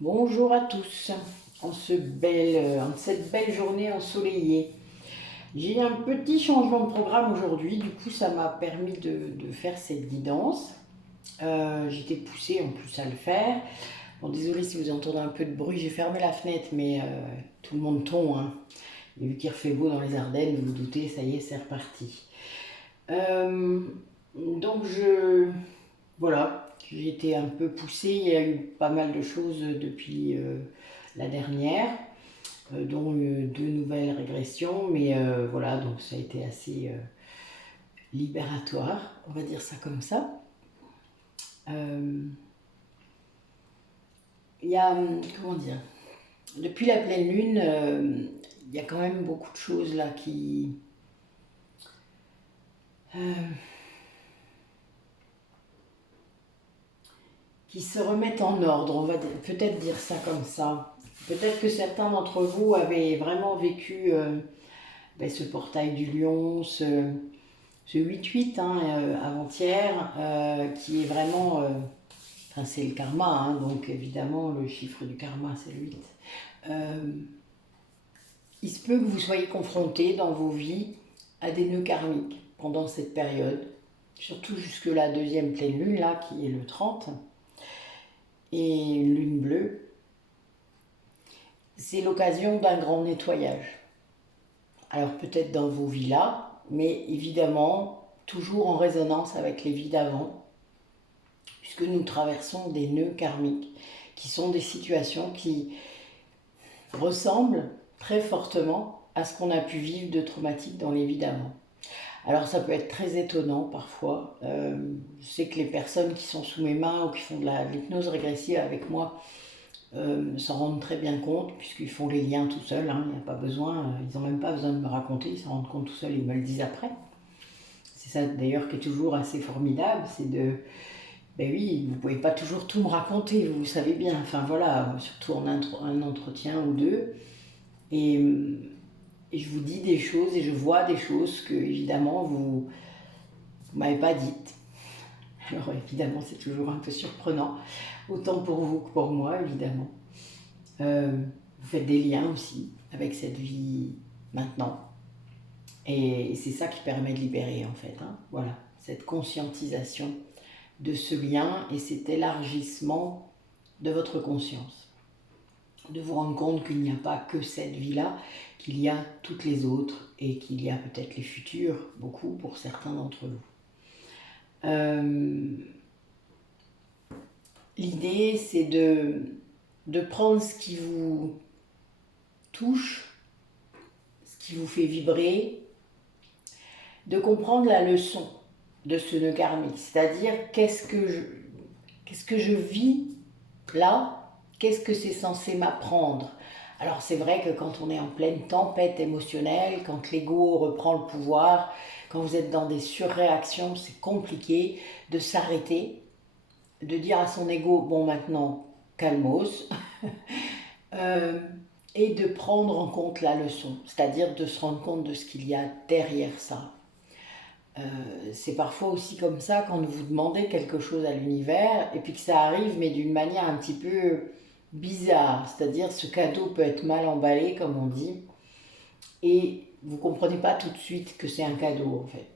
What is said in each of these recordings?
Bonjour à tous, en cette belle journée ensoleillée. J'ai un petit changement de programme aujourd'hui, du coup ça m'a permis de faire cette guidance. J'étais poussée en plus à le faire. Bon, désolé si vous entendez un peu de bruit, j'ai fermé la fenêtre, mais tout le monde tombe, hein. Et vu qu'il refait beau dans les Ardennes, vous vous doutez, ça y est, c'est reparti. Euh, donc voilà, j'ai été un peu poussée, il y a eu pas mal de choses depuis la dernière, dont deux nouvelles régressions, mais voilà, donc ça a été assez libératoire, on va dire ça comme ça. Euh, Il y a, comment dire, depuis la pleine lune, il y a quand même beaucoup de choses là qui se remettent en ordre, on va peut-être dire ça comme ça. Peut-être que certains d'entre vous avaient vraiment vécu ce portail du lion, ce 8-8 hein, avant-hier, qui est vraiment... enfin, c'est le karma, hein, donc évidemment, le chiffre du karma, c'est le 8. Euh, il se peut que vous soyez confrontés dans vos vies à des nœuds karmiques pendant cette période, surtout jusque la deuxième pleine lune, là, qui est le 30, et lune bleue. C'est l'occasion d'un grand nettoyage. Alors peut-être dans vos vies là, mais évidemment toujours en résonance avec les vies d'avant, puisque nous traversons des nœuds karmiques, qui sont des situations qui ressemblent très fortement à ce qu'on a pu vivre de traumatique dans les vies d'avant. Alors ça peut être très étonnant parfois. Je sais que les personnes qui sont sous mes mains ou qui font de l'hypnose régressive avec moi s'en rendent très bien compte, puisqu'ils font les liens tout seuls, hein, il n'y a pas besoin, ils n'ont même pas besoin de me raconter, ils s'en rendent compte tout seuls, ils me le disent après. C'est ça d'ailleurs qui est toujours assez formidable, c'est de... Ben oui, vous ne pouvez pas toujours tout me raconter, vous le savez bien, enfin voilà, surtout en un entretien ou deux. Et, et je vous dis des choses et je vois des choses que évidemment vous ne m'avez pas dites. Alors évidemment c'est toujours un peu surprenant, autant pour vous que pour moi évidemment. Vous faites des liens aussi avec cette vie maintenant. Et c'est ça qui permet de libérer en fait. Hein. Voilà, cette conscientisation de ce lien et cet élargissement de votre conscience. De vous rendre compte qu'il n'y a pas que cette vie-là, qu'il y a toutes les autres et qu'il y a peut-être les futures, beaucoup pour certains d'entre vous. L'idée, c'est de prendre ce qui vous touche, ce qui vous fait vibrer, de comprendre la leçon de ce nœud karmique, c'est-à-dire qu'est-ce que je vis là, qu'est-ce que c'est censé m'apprendre. Alors c'est vrai que quand on est en pleine tempête émotionnelle, quand l'ego reprend le pouvoir, quand vous êtes dans des surréactions, c'est compliqué de s'arrêter, de dire à son ego, bon maintenant, calmos, euh, et de prendre en compte la leçon, c'est-à-dire de se rendre compte de ce qu'il y a derrière ça. C'est parfois aussi comme ça quand vous demandez quelque chose à l'univers et puis que ça arrive mais d'une manière un petit peu bizarre, c'est-à-dire ce cadeau peut être mal emballé comme on dit et vous comprenez pas tout de suite que c'est un cadeau en fait.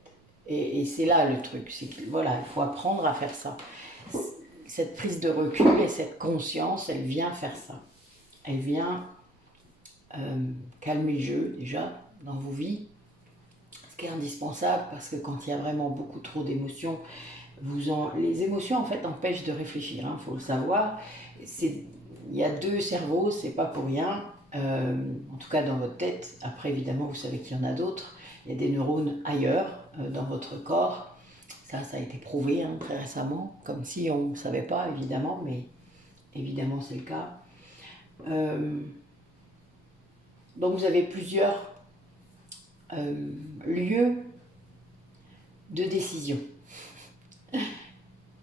Et c'est là le truc, c'est que voilà, il faut apprendre à faire ça. Cette prise de recul et cette conscience, elle vient faire ça. Elle vient calmer le jeu déjà dans vos vies, ce qui est indispensable parce que quand il y a vraiment beaucoup trop d'émotions, les émotions en fait empêchent de réfléchir, il faut le savoir. Il y a deux cerveaux, c'est pas pour rien, en tout cas dans votre tête. Après évidemment vous savez qu'il y en a d'autres, il y a des neurones ailleurs dans votre corps. Ça a été prouvé hein, très récemment, comme si on ne savait pas évidemment, mais évidemment c'est le cas. Donc vous avez plusieurs lieux de décision.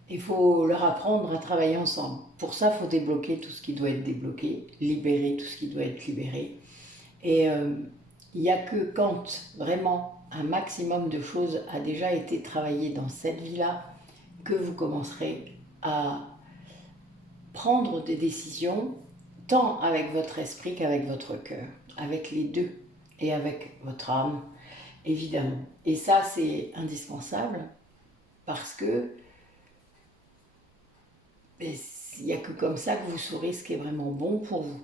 Il faut leur apprendre à travailler ensemble. Pour ça, il faut débloquer tout ce qui doit être débloqué, libérer tout ce qui doit être libéré. Et il n'y a que quand vraiment un maximum de choses a déjà été travaillé dans cette vie-là que vous commencerez à prendre des décisions tant avec votre esprit qu'avec votre cœur, avec les deux et avec votre âme, évidemment. Et ça, c'est indispensable parce que il n'y a que comme ça que vous saurez ce qui est vraiment bon pour vous.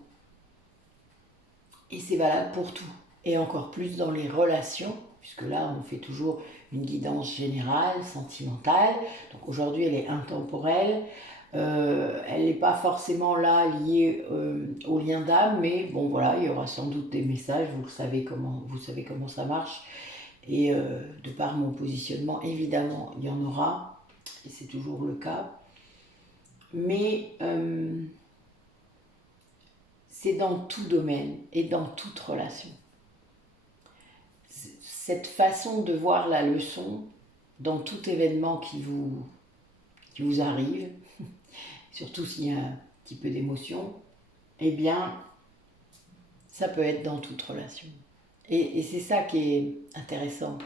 Et c'est valable pour tout. Et encore plus dans les relations, puisque là, on fait toujours une guidance générale, sentimentale. Donc aujourd'hui, elle est intemporelle. Elle n'est pas forcément là liée au lien d'âme, mais bon voilà, il y aura sans doute des messages, vous savez comment ça marche. Et de par mon positionnement, évidemment, il y en aura, et c'est toujours le cas. Mais c'est dans tout domaine et dans toute relation. Cette façon de voir la leçon dans tout événement qui vous arrive, surtout s'il y a un petit peu d'émotion, eh bien, ça peut être dans toute relation. Et c'est ça qui est intéressant.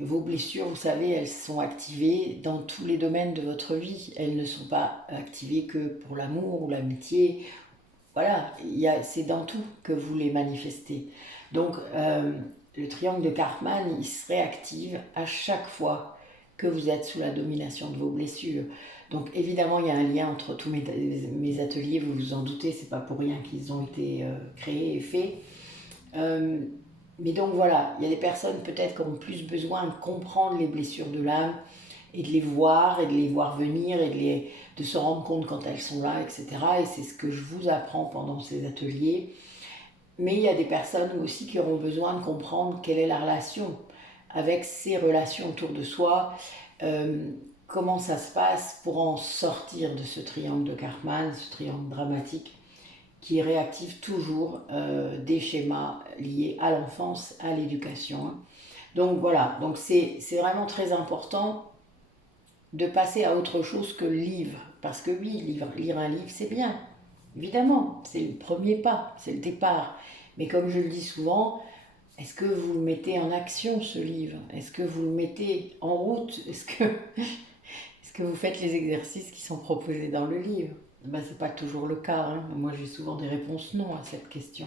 Vos blessures, vous savez, elles sont activées dans tous les domaines de votre vie. Elles ne sont pas activées que pour l'amour ou l'amitié. Voilà, c'est dans tout que vous les manifestez. Donc, le triangle de Karpman, il se réactive à chaque fois que vous êtes sous la domination de vos blessures. Donc, évidemment, il y a un lien entre tous mes ateliers, vous vous en doutez, c'est pas pour rien qu'ils ont été créés et faits. Mais donc voilà, il y a des personnes peut-être qui ont plus besoin de comprendre les blessures de l'âme et de les voir venir et de se rendre compte quand elles sont là, etc. Et c'est ce que je vous apprends pendant ces ateliers. Mais il y a des personnes aussi qui auront besoin de comprendre quelle est la relation avec ces relations autour de soi, comment ça se passe pour en sortir de ce triangle de Karpman, ce triangle dramatique qui réactive toujours des schémas liés à l'enfance, à l'éducation. Donc voilà, donc c'est vraiment très important de passer à autre chose que le livre. Parce que oui, lire un livre, c'est bien, évidemment, c'est le premier pas, c'est le départ. Mais comme je le dis souvent, est-ce que vous le mettez en action, ce livre? Est-ce que vous le mettez en route? Est-ce que vous faites les exercices qui sont proposés dans le livre? Ben, ce n'est pas toujours le cas. Hein. Moi, j'ai souvent des réponses non à cette question.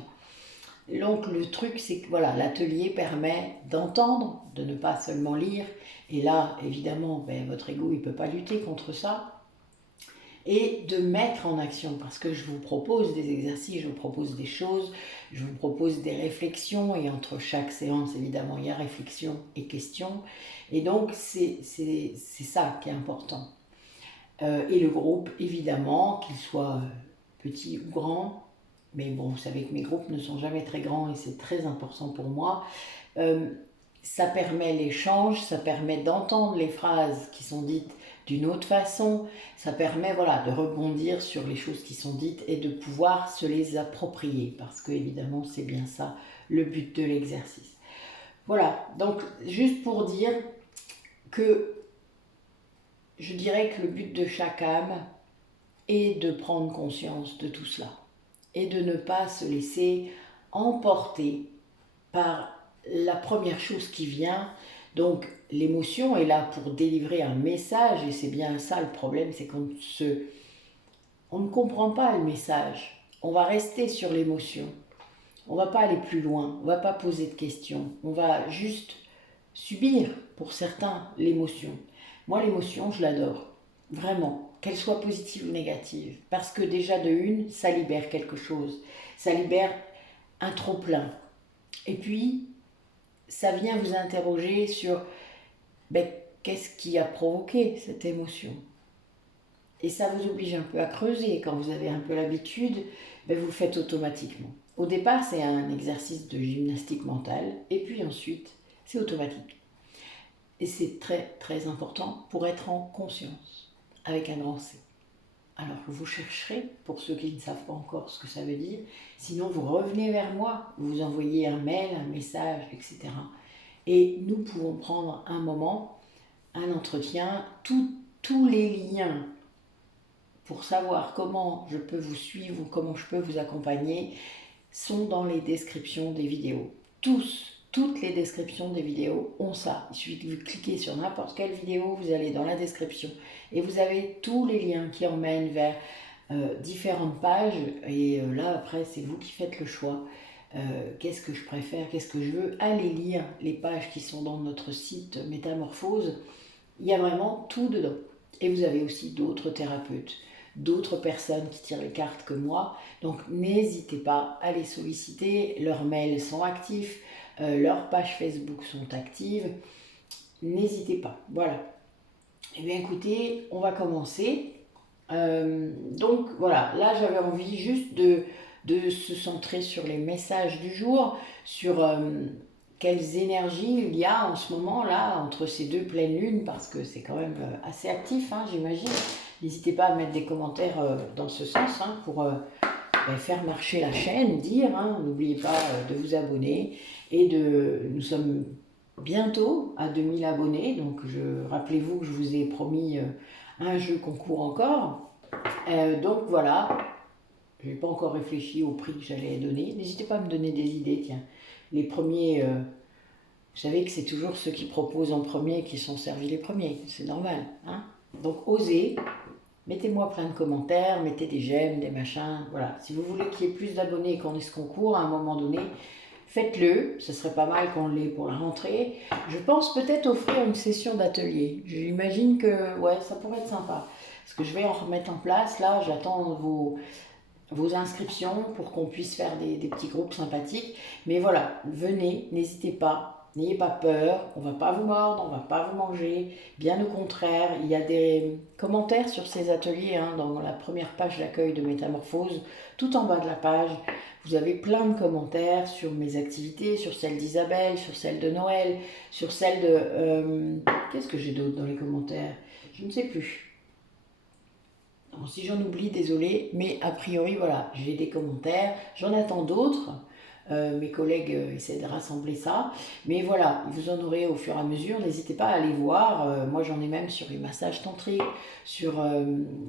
Donc, le truc, c'est que voilà, l'atelier permet d'entendre, de ne pas seulement lire. Et là, évidemment, ben, votre ego, il ne peut pas lutter contre ça. Et de mettre en action, parce que je vous propose des exercices, je vous propose des choses, je vous propose des réflexions, et entre chaque séance, évidemment, il y a réflexion et question. Et donc, c'est ça qui est important. Et le groupe, évidemment, qu'il soit petit ou grand, mais bon, vous savez que mes groupes ne sont jamais très grands et c'est très important pour moi. Ça permet l'échange, ça permet d'entendre les phrases qui sont dites d'une autre façon, ça permet voilà, de rebondir sur les choses qui sont dites et de pouvoir se les approprier, parce que évidemment c'est bien ça le but de l'exercice. Voilà, donc juste pour dire que je dirais que le but de chaque âme est de prendre conscience de tout cela et de ne pas se laisser emporter par la première chose qui vient. Donc l'émotion est là pour délivrer un message et c'est bien ça le problème, c'est qu'on ne comprend pas le message. On va rester sur l'émotion. On ne va pas aller plus loin, on ne va pas poser de questions. On va juste subir, pour certains, l'émotion. Moi, l'émotion, je l'adore. Vraiment. Qu'elle soit positive ou négative. Parce que déjà, de une, ça libère quelque chose. Ça libère un trop-plein. Et puis, ça vient vous interroger sur qu'est-ce qui a provoqué cette émotion. Et ça vous oblige un peu à creuser. Quand vous avez un peu l'habitude, vous le faites automatiquement. Au départ, c'est un exercice de gymnastique mentale. Et puis ensuite, c'est automatique. Et c'est très très important pour être en conscience, avec un grand C. Alors vous chercherez, pour ceux qui ne savent pas encore ce que ça veut dire, sinon vous revenez vers moi, vous envoyez un mail, un message, etc. Et nous pouvons prendre un moment, un entretien, tous les liens pour savoir comment je peux vous suivre ou comment je peux vous accompagner sont dans les descriptions des vidéos. Toutes les descriptions des vidéos ont ça. Il suffit que vous cliquez sur n'importe quelle vidéo, vous allez dans la description et vous avez tous les liens qui emmènent vers différentes pages et là après c'est vous qui faites le choix. Qu'est-ce que je préfère, qu'est-ce que je veux. Allez lire les pages qui sont dans notre site Métamorphose, il y a vraiment tout dedans. Et vous avez aussi d'autres thérapeutes, d'autres personnes qui tirent les cartes que moi. Donc n'hésitez pas à les solliciter. Leurs mails sont actifs, leurs pages Facebook sont actives. N'hésitez pas. Voilà. Eh bien écoutez, on va commencer. Donc voilà, là j'avais envie juste de se centrer sur les messages du jour, sur quelles énergies il y a en ce moment là entre ces deux pleines lunes, parce que c'est quand même assez actif, hein, j'imagine. N'hésitez pas à mettre des commentaires dans ce sens hein, pour faire marcher la chaîne, dire, hein, n'oubliez pas de vous abonner et nous sommes bientôt à 2000 abonnés, donc rappelez-vous que je vous ai promis un jeu concours encore. Donc voilà, je n'ai pas encore réfléchi au prix que j'allais donner. N'hésitez pas à me donner des idées, tiens. Les premiers, vous savez que c'est toujours ceux qui proposent en premier qui sont servis les premiers, c'est normal. Hein. Donc osez, mettez-moi plein de commentaires, mettez des j'aime, des machins, voilà. Si vous voulez qu'il y ait plus d'abonnés et qu'on ait ce concours à un moment donné, faites-le, ce serait pas mal qu'on l'ait pour la rentrée. Je pense peut-être offrir une session d'atelier. J'imagine que ouais, ça pourrait être sympa. Parce que je vais en remettre en place, là, j'attends vos inscriptions pour qu'on puisse faire des petits groupes sympathiques. Mais voilà, venez, n'hésitez pas, n'ayez pas peur, on ne va pas vous mordre, on ne va pas vous manger. Bien au contraire, il y a des commentaires sur ces ateliers hein, dans la première page d'accueil de Métamorphose, tout en bas de la page. Vous avez plein de commentaires sur mes activités, sur celle d'Isabelle, sur celle de Noël, sur celle de... qu'est-ce que j'ai d'autre dans les commentaires? Je ne sais plus. Alors, si j'en oublie, désolé, mais a priori, voilà, j'ai des commentaires. J'en attends d'autres. Mes collègues essaient de rassembler ça. Mais voilà, vous en aurez au fur et à mesure. N'hésitez pas à aller voir. Moi, j'en ai même sur les massages tantriques, sur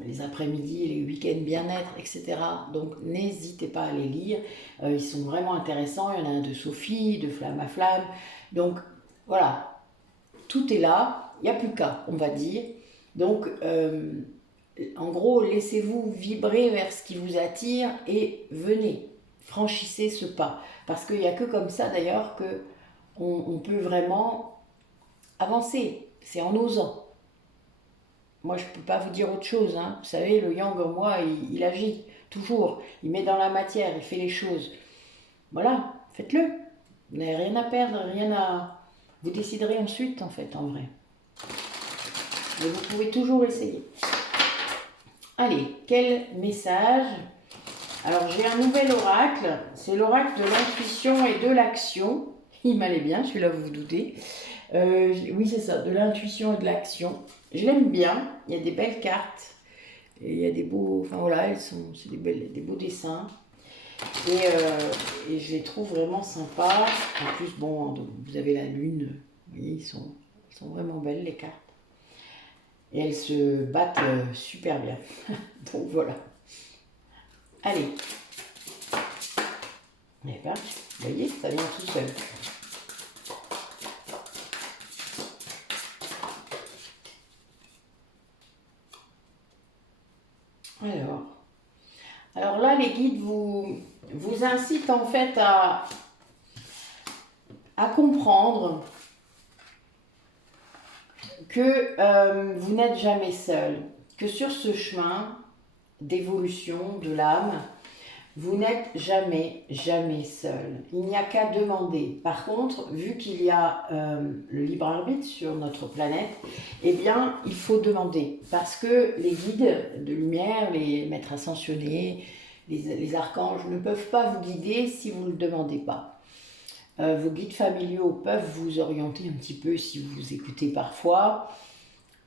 les après-midi, les week-ends bien-être, etc. Donc, n'hésitez pas à les lire. Ils sont vraiment intéressants. Il y en a un de Sophie, de Flamme à Flamme. Donc, voilà, tout est là. Il n'y a plus qu'à, on va dire. Donc, en gros, laissez-vous vibrer vers ce qui vous attire et venez, franchissez ce pas. Parce qu'il n'y a que comme ça d'ailleurs qu'on peut vraiment avancer. C'est en osant. Moi, je ne peux pas vous dire autre chose. Hein. Vous savez, le yang en moi, il agit toujours. Il met dans la matière, il fait les choses. Voilà, faites-le. Vous n'avez rien à perdre, rien à... Vous déciderez ensuite, en fait, en vrai. Mais vous pouvez toujours essayer. Allez, quel message? Alors j'ai un nouvel oracle, c'est l'oracle de l'intuition et de l'action. Il m'allait bien, celui-là vous vous doutez. Oui c'est ça, de l'intuition et de l'action. Je l'aime bien, il y a des belles cartes. Et il y a des beaux, enfin voilà, c'est des beaux dessins. Et je les trouve vraiment sympas. En plus, bon, vous avez la lune, vous voyez, elles sont vraiment belles les cartes. Et elles se battent super bien. Donc voilà. Allez. Et ben, vous voyez, ça vient tout seul. Alors là, les guides vous incitent en fait à comprendre que vous n'êtes jamais seul, que sur ce chemin d'évolution de l'âme, vous n'êtes jamais seul. Il n'y a qu'à demander. Par contre, vu qu'il y a le libre arbitre sur notre planète, eh bien, il faut demander. Parce que les guides de lumière, les maîtres ascensionnés, les archanges ne peuvent pas vous guider si vous ne le demandez pas. Vos guides familiaux peuvent vous orienter un petit peu si vous écoutez parfois,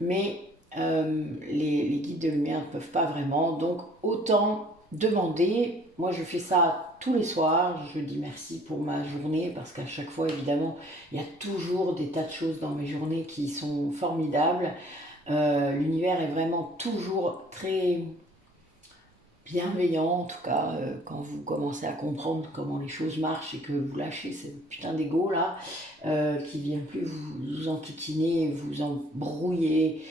mais les guides de lumière ne peuvent pas vraiment. Donc, autant demander. Moi, je fais ça tous les soirs. Je dis merci pour ma journée parce qu'à chaque fois, évidemment, il y a toujours des tas de choses dans mes journées qui sont formidables. L'univers est vraiment toujours très bienveillant, en tout cas, quand vous commencez à comprendre comment les choses marchent et que vous lâchez ce putain d'ego là, qui vient plus vous enquiquiner, vous embrouiller,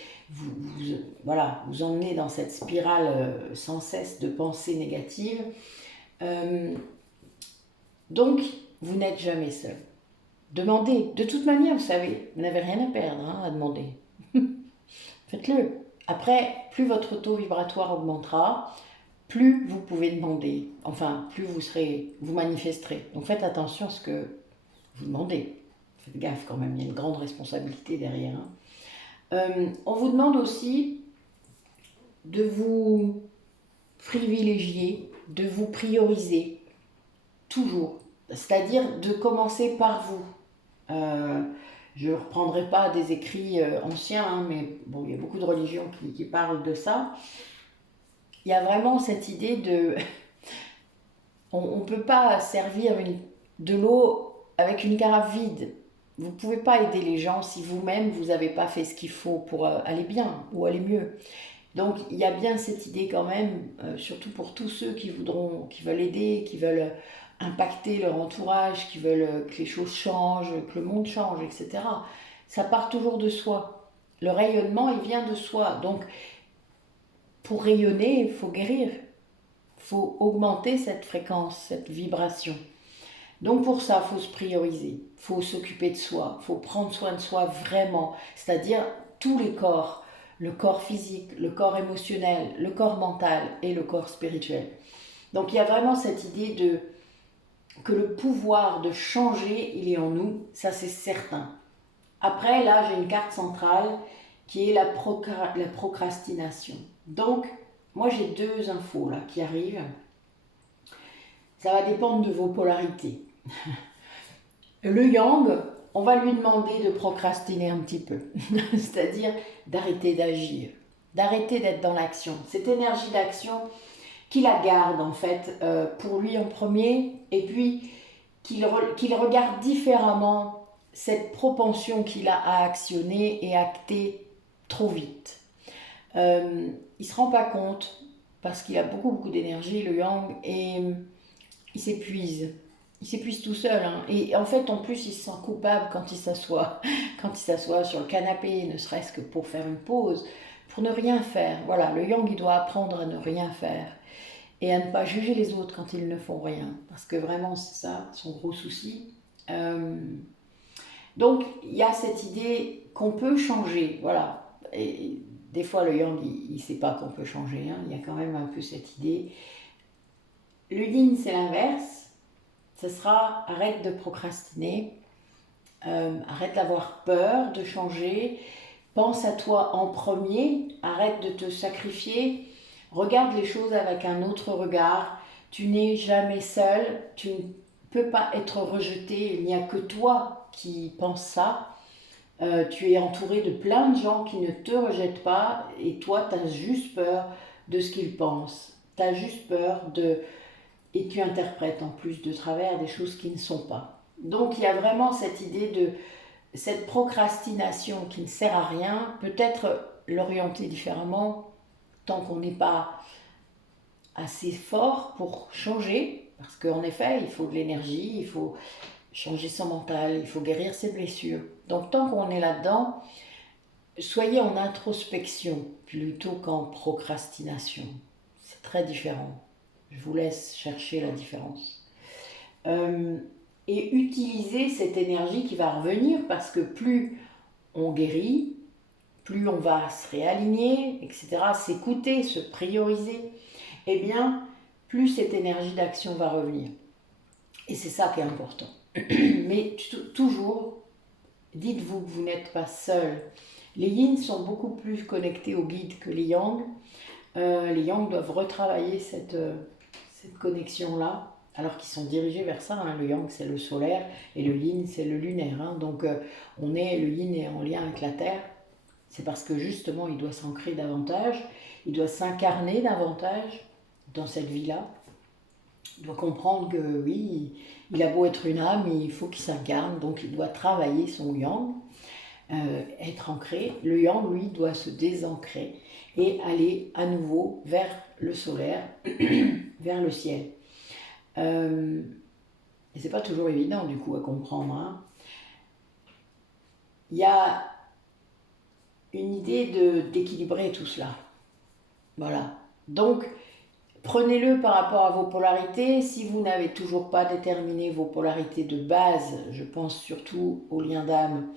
voilà, vous emmenez dans cette spirale sans cesse de pensées négatives. Donc, vous n'êtes jamais seul. Demandez. De toute manière, vous savez, vous n'avez rien à perdre à demander. Faites-le. Après, plus votre taux vibratoire augmentera, plus vous pouvez demander. Enfin, plus vous manifesterez. Donc faites attention à ce que vous demandez. Faites gaffe quand même, il y a une grande responsabilité derrière. On vous demande aussi de vous privilégier, de vous prioriser, toujours. C'est-à-dire de commencer par vous. Je ne reprendrai pas des écrits anciens, mais bon, il y a beaucoup de religions qui parlent de ça. Il y a vraiment cette idée de... On ne peut pas servir de l'eau avec une carafe vide. Vous ne pouvent pas aider les gens si vous-même, vous n'avez pas fait ce qu'il faut pour aller bien ou aller mieux. Donc, il y a bien cette idée quand même, surtout pour tous ceux qui veulent aider, qui veulent impacter leur entourage, qui veulent que les choses changent, que le monde change, etc. Ça part toujours de soi. Le rayonnement, il vient de soi. Donc, pour rayonner, il faut guérir. Il faut augmenter cette fréquence, cette vibration. Donc pour ça, il faut se prioriser, il faut s'occuper de soi, il faut prendre soin de soi vraiment, c'est-à-dire tous les corps, le corps physique, le corps émotionnel, le corps mental et le corps spirituel. Donc il y a vraiment cette idée que le pouvoir de changer, il est en nous, ça c'est certain. Après, là, j'ai une carte centrale qui est la procrastination. Donc, moi j'ai deux infos là qui arrivent. Ça va dépendre de vos polarités. Le yang, on va lui demander de procrastiner un petit peu, c'est-à-dire d'arrêter d'agir, d'arrêter d'être dans l'action. Cette énergie d'action, qu'il la garde en fait pour lui en premier, et puis qu'il regarde différemment cette propension qu'il a à actionner et acter trop vite. Il ne se rend pas compte parce qu'il a beaucoup d'énergie, le yang, et il s'épuise. Il s'épuise tout seul. Et en fait, en plus, il se sent coupable quand il s'assoit. Quand il s'assoit sur le canapé, ne serait-ce que pour faire une pause, pour ne rien faire. Voilà, le yang, il doit apprendre à ne rien faire. Et à ne pas juger les autres quand ils ne font rien. Parce que vraiment, c'est ça, son gros souci. Donc, il y a cette idée qu'on peut changer. Voilà. Et des fois, le yang, il ne sait pas qu'on peut changer. Il y a quand même un peu cette idée. Le yin, c'est l'inverse. Ce sera arrête de procrastiner, arrête d'avoir peur de changer, pense à toi en premier, arrête de te sacrifier, regarde les choses avec un autre regard. Tu n'es jamais seul, tu ne peux pas être rejeté, il n'y a que toi qui penses ça. Tu es entouré de plein de gens qui ne te rejettent pas et toi, tu as juste peur de ce qu'ils pensent. Tu as juste peur de... Et tu interprètes en plus de travers des choses qui ne sont pas. Donc il y a vraiment cette idée de cette procrastination qui ne sert à rien, peut-être l'orienter différemment tant qu'on n'est pas assez fort pour changer, parce qu'en effet, il faut de l'énergie, il faut changer son mental, il faut guérir ses blessures. Donc tant qu'on est là-dedans, soyez en introspection plutôt qu'en procrastination. C'est très différent. Je vous laisse chercher la différence. Et utiliser cette énergie qui va revenir parce que plus on guérit, plus on va se réaligner, etc., s'écouter, se prioriser, eh bien, plus cette énergie d'action va revenir. Et c'est ça qui est important. Mais toujours, dites-vous que vous n'êtes pas seul. Les yin sont beaucoup plus connectés au guide que les yang. Les yang doivent retravailler cette connexion-là, alors qu'ils sont dirigés vers ça. Le yang, c'est le solaire, et le yin, c'est le lunaire. Donc, le yin est en lien avec la terre. C'est parce que justement, il doit s'ancrer davantage, il doit s'incarner davantage dans cette vie-là. Il doit comprendre que oui, il a beau être une âme, il faut qu'il s'incarne, donc il doit travailler son yang, être ancré. Le yang, lui, doit se désancrer et aller à nouveau vers le solaire, vers le ciel. Et c'est pas toujours évident du coup à comprendre. Il y a une idée d'équilibrer tout cela. Voilà. Donc, prenez-le par rapport à vos polarités. Si vous n'avez toujours pas déterminé vos polarités de base, je pense surtout au lien d'âme,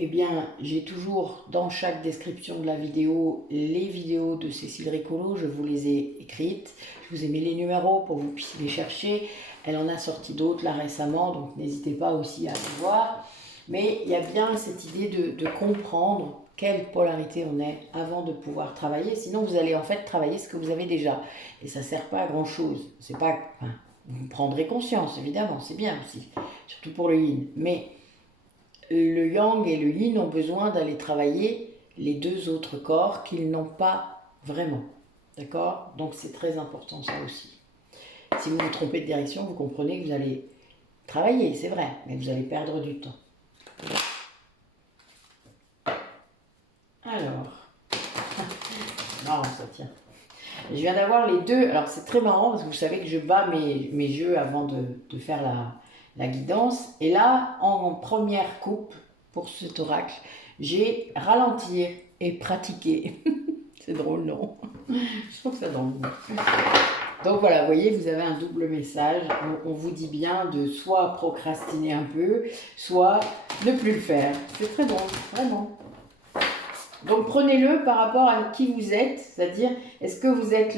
eh bien, j'ai toujours dans chaque description de la vidéo les vidéos de Cécile Ricolo, je vous les ai écrites, je vous ai mis les numéros pour que vous puissiez les chercher. Elle en a sorti d'autres là récemment, donc n'hésitez pas aussi à les voir. Mais il y a bien cette idée de comprendre quelle polarité on est avant de pouvoir travailler. Sinon, vous allez en fait travailler ce que vous avez déjà. Et ça ne sert pas à grand-chose. C'est pas, enfin, vous prendrez conscience, évidemment, c'est bien aussi, surtout pour le yin. Mais le yang et le yin ont besoin d'aller travailler les deux autres corps qu'ils n'ont pas vraiment. D'accord? Donc c'est très important ça aussi. Si vous vous trompez de direction, vous comprenez que vous allez travailler, c'est vrai, mais vous allez perdre du temps. Alors, marrant ça, tiens. Je viens d'avoir les deux, alors c'est très marrant parce que vous savez que je bats mes jeux avant de faire la guidance. Et là, en première coupe pour cet oracle, j'ai ralentir et pratiquer. C'est drôle, non? Je trouve que c'est drôle. Donc voilà, vous voyez, vous avez un double message. On vous dit bien de soit procrastiner un peu, soit ne plus le faire. C'est très drôle, vraiment. Donc prenez-le par rapport à qui vous êtes, c'est-à-dire est-ce que vous êtes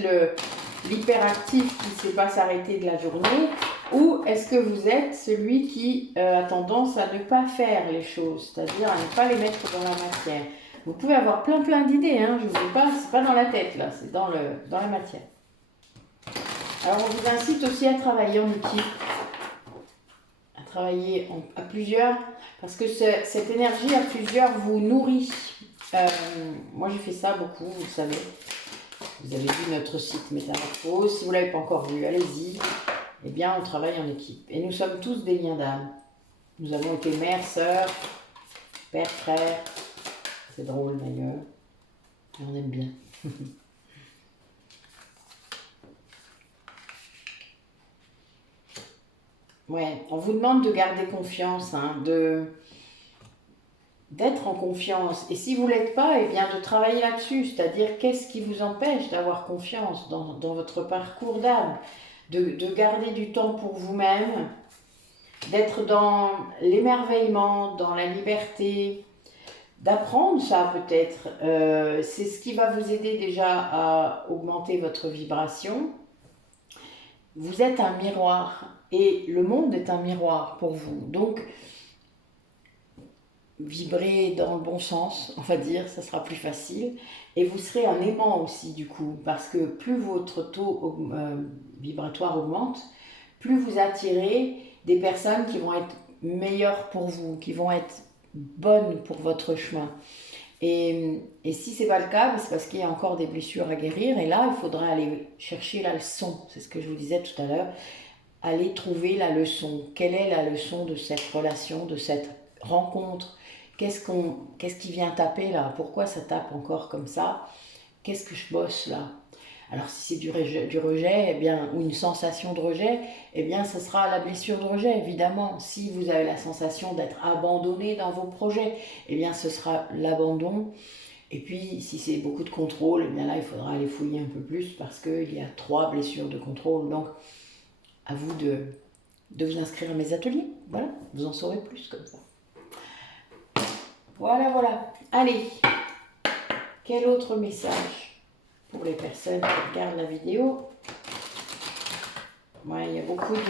l'hyperactif qui ne sait pas s'arrêter de la journée, ou est-ce que vous êtes celui qui a tendance à ne pas faire les choses, c'est-à-dire à ne pas les mettre dans la matière. Vous pouvez avoir plein d'idées, hein, je vous dis pas, c'est pas dans la tête là, c'est dans la matière. Alors on vous incite aussi à travailler en équipe, à travailler à plusieurs, parce que cette énergie à plusieurs vous nourrit. Moi j'ai fait ça beaucoup, vous le savez. Vous avez vu notre site Métamorphose. Si vous ne l'avez pas encore vu, allez-y. Eh bien, on travaille en équipe. Et nous sommes tous des liens d'âme. Nous avons été mère, sœur, père, frère. C'est drôle d'ailleurs. Et on aime bien. Ouais, on vous demande de garder confiance, hein, d'être en confiance. Et si vous ne l'êtes pas, eh bien de travailler là-dessus. C'est-à-dire, qu'est-ce qui vous empêche d'avoir confiance dans votre parcours d'âme, de garder du temps pour vous-même, d'être dans l'émerveillement, dans la liberté, d'apprendre ça peut-être. C'est ce qui va vous aider déjà à augmenter votre vibration. Vous êtes un miroir et le monde est un miroir pour vous. Donc, vibrez dans le bon sens, on va dire, ça sera plus facile. Et vous serez un aimant aussi du coup, parce que plus votre taux vibratoire augmente, plus vous attirez des personnes qui vont être meilleures pour vous, qui vont être bonnes pour votre chemin. Et si ce n'est pas le cas, c'est parce qu'il y a encore des blessures à guérir. Et là, il faudra aller chercher la leçon. C'est ce que je vous disais tout à l'heure. Aller trouver la leçon. Quelle est la leçon de cette relation, de cette rencontre? Qu'est-ce qui vient taper là? Pourquoi ça tape encore comme ça? Qu'est-ce que je bosse là? Alors si c'est du rejet, eh bien, ou une sensation de rejet, eh bien ce sera la blessure de rejet, évidemment. Si vous avez la sensation d'être abandonné dans vos projets, eh bien ce sera l'abandon. Et puis si c'est beaucoup de contrôle, eh bien là il faudra aller fouiller un peu plus parce qu'il y a 3 blessures de contrôle. Donc à vous de vous inscrire à mes ateliers. Voilà, vous en saurez plus comme ça. Voilà, voilà. Allez, quel autre message pour les personnes qui regardent la vidéo? Ouais, il y a beaucoup de...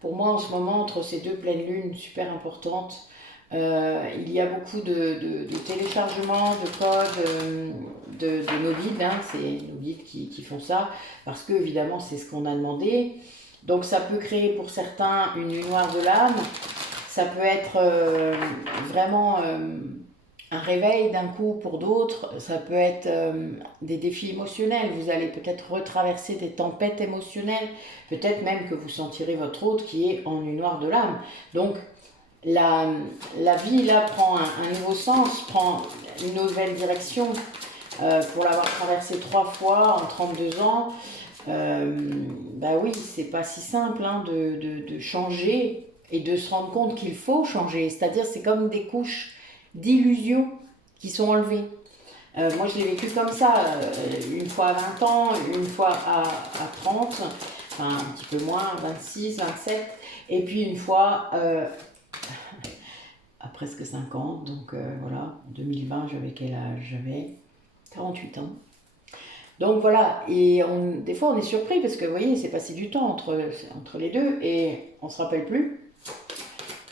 Pour moi, en ce moment, entre ces deux pleines lunes super importantes, il y a beaucoup de téléchargements, de codes, de nos guides. Hein, c'est nos guides qui font ça, parce que, évidemment, c'est ce qu'on a demandé. Donc, ça peut créer pour certains une nuit noire de l'âme. Ça peut être vraiment un réveil d'un coup pour d'autres. Ça peut être des défis émotionnels. Vous allez peut-être retraverser des tempêtes émotionnelles. Peut-être même que vous sentirez votre hôte qui est en nuit noire de l'âme. Donc, la vie, là, prend un nouveau sens, prend une nouvelle direction. Pour l'avoir traversée 3 fois en 32 ans, bah oui, c'est pas si simple hein, de changer et de se rendre compte qu'il faut changer. C'est-à-dire, c'est comme des couches d'illusion qui sont enlevées. Moi, je l'ai vécu comme ça, une fois à 20 ans, une fois à 30, enfin un petit peu moins, 26, 27, et puis une fois à presque 50, donc voilà, en 2020, j'avais quel âge? J'avais 48 ans. Donc voilà, et des fois on est surpris parce que vous voyez, c'est passé du temps entre les deux et on ne se rappelle plus.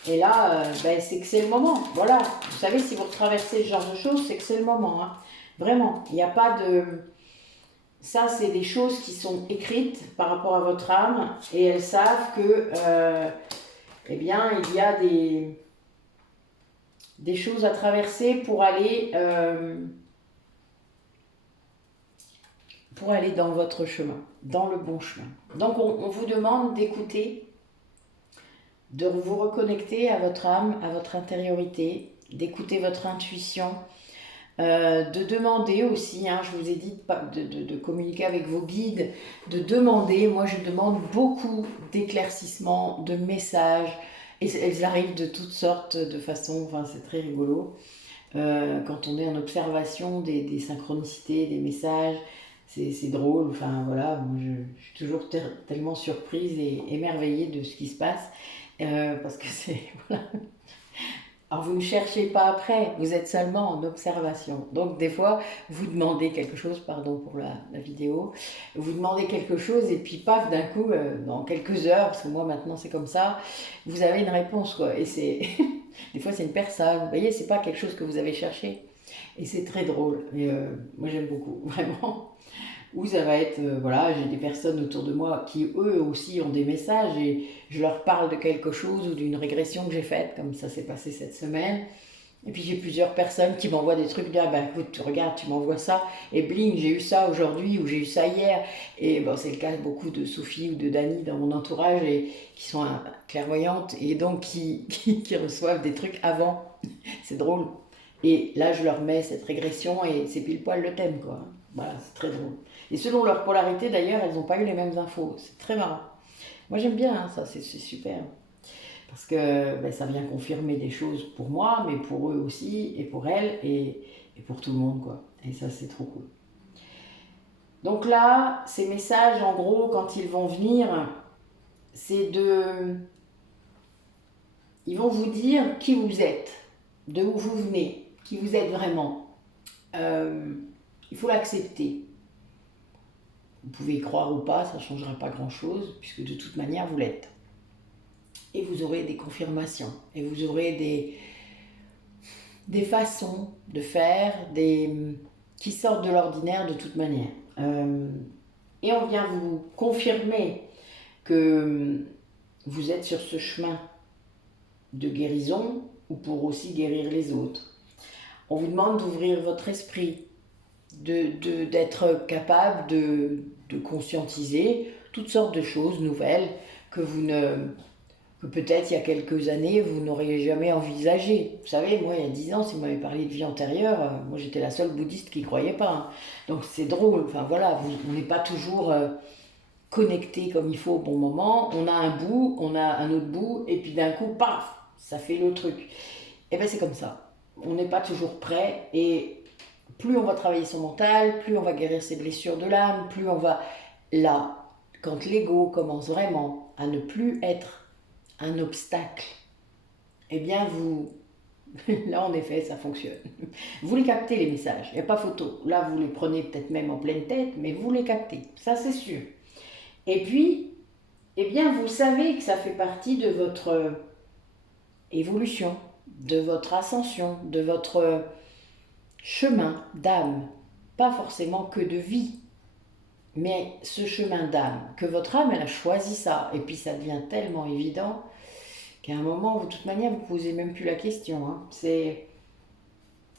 Et là, ben, c'est que c'est le moment. Voilà, vous savez, si vous traversez ce genre de choses, c'est que c'est le moment. Hein. Vraiment, il n'y a pas de... Ça, c'est des choses qui sont écrites par rapport à votre âme et elles savent que, eh bien, il y a des choses à traverser pour aller dans votre chemin, dans le bon chemin. Donc, on vous demande d'écouter, de vous reconnecter à votre âme, à votre intériorité, d'écouter votre intuition, de demander aussi, hein, je vous ai dit de communiquer avec vos guides, de demander, moi je demande beaucoup d'éclaircissements, de messages, et elles arrivent de toutes sortes de façons, enfin c'est très rigolo. Quand on est en observation des synchronicités, des messages, c'est drôle, enfin voilà, moi je suis toujours tellement surprise et émerveillée de ce qui se passe, parce que c'est... Voilà. Alors vous ne cherchez pas après, vous êtes seulement en observation. Donc des fois, vous demandez quelque chose, pardon pour la vidéo, vous demandez quelque chose et puis paf, d'un coup, dans quelques heures, parce que moi maintenant c'est comme ça, vous avez une réponse quoi. Et c'est... des fois c'est une personne, vous voyez, c'est pas quelque chose que vous avez cherché. Et c'est très drôle. Et moi j'aime beaucoup, vraiment. Ou ça va être, voilà, j'ai des personnes autour de moi qui eux aussi ont des messages et je leur parle de quelque chose ou d'une régression que j'ai faite, comme ça s'est passé cette semaine. Et puis j'ai plusieurs personnes qui m'envoient des trucs, ah ben écoute, tu regardes, tu m'envoies ça, et bling, j'ai eu ça aujourd'hui ou j'ai eu ça hier. Et bon, c'est le cas de beaucoup de Sophie ou de Dani dans mon entourage et qui sont clairvoyantes et donc qui reçoivent des trucs avant. C'est drôle. Et là, je leur mets cette régression et c'est pile poil le thème, quoi. Voilà, c'est très drôle. Et selon leur polarité, d'ailleurs, elles n'ont pas eu les mêmes infos. C'est très marrant. Moi, j'aime bien hein, ça, c'est super. Parce que ben, ça vient confirmer des choses pour moi, mais pour eux aussi, et pour elles, et pour tout le monde, quoi. Et ça, c'est trop cool. Donc là, ces messages, en gros, quand ils vont venir, c'est de... Ils vont vous dire qui vous êtes, de où vous venez, qui vous êtes vraiment. Il faut l'accepter. Vous pouvez y croire ou pas, ça ne changera pas grand-chose, puisque de toute manière, vous l'êtes. Et vous aurez des confirmations, et vous aurez des façons de faire, qui sortent de l'ordinaire de toute manière. Et on vient vous confirmer que vous êtes sur ce chemin de guérison, ou pour aussi guérir les autres. On vous demande d'ouvrir votre esprit, d'être capable de conscientiser toutes sortes de choses nouvelles que peut-être il y a quelques années vous n'auriez jamais envisagé. Vous savez, moi il y a 10 ans, si vous m'avez parlé de vie antérieure, moi j'étais la seule bouddhiste qui ne croyait pas. Hein. Donc c'est drôle, enfin voilà, on n'est pas toujours connecté comme il faut au bon moment. On a un bout, on a un autre bout, et puis d'un coup, paf, ça fait le truc. Et bien c'est comme ça. On n'est pas toujours prêt et plus on va travailler son mental, plus on va guérir ses blessures de l'âme, plus on va... Là, quand l'ego commence vraiment à ne plus être un obstacle, eh bien vous... Là, en effet, ça fonctionne. Vous les captez, les messages. Il n'y a pas photo. Là, vous les prenez peut-être même en pleine tête, mais vous les captez. Ça, c'est sûr. Et puis, eh bien, vous savez que ça fait partie de votre évolution, de votre ascension, de votre chemin d'âme, pas forcément que de vie, mais ce chemin d'âme, que votre âme, elle a choisi ça, et puis ça devient tellement évident qu'à un moment, de toute manière, vous ne posez même plus la question. Hein. C'est...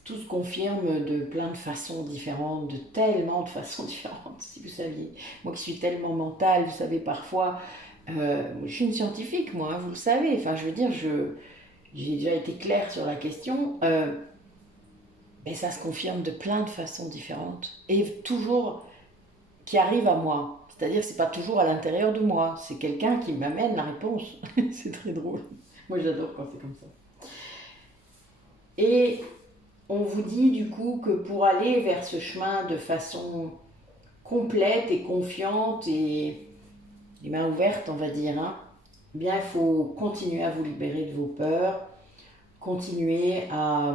Tout se confirme de plein de façons différentes, de tellement de façons différentes, si vous saviez. Moi qui suis tellement mentale, vous savez, parfois, je suis une scientifique, moi, hein, vous le savez, enfin, je veux dire, j'ai déjà été claire sur la question, mais ça se confirme de plein de façons différentes, et toujours qui arrive à moi. C'est-à-dire que ce n'est pas toujours à l'intérieur de moi, c'est quelqu'un qui m'amène la réponse. C'est très drôle. Moi, j'adore quand c'est comme ça. Et on vous dit du coup que pour aller vers ce chemin de façon complète et confiante et les mains ouvertes, on va dire, hein, eh bien il faut continuer à vous libérer de vos peurs, continuer à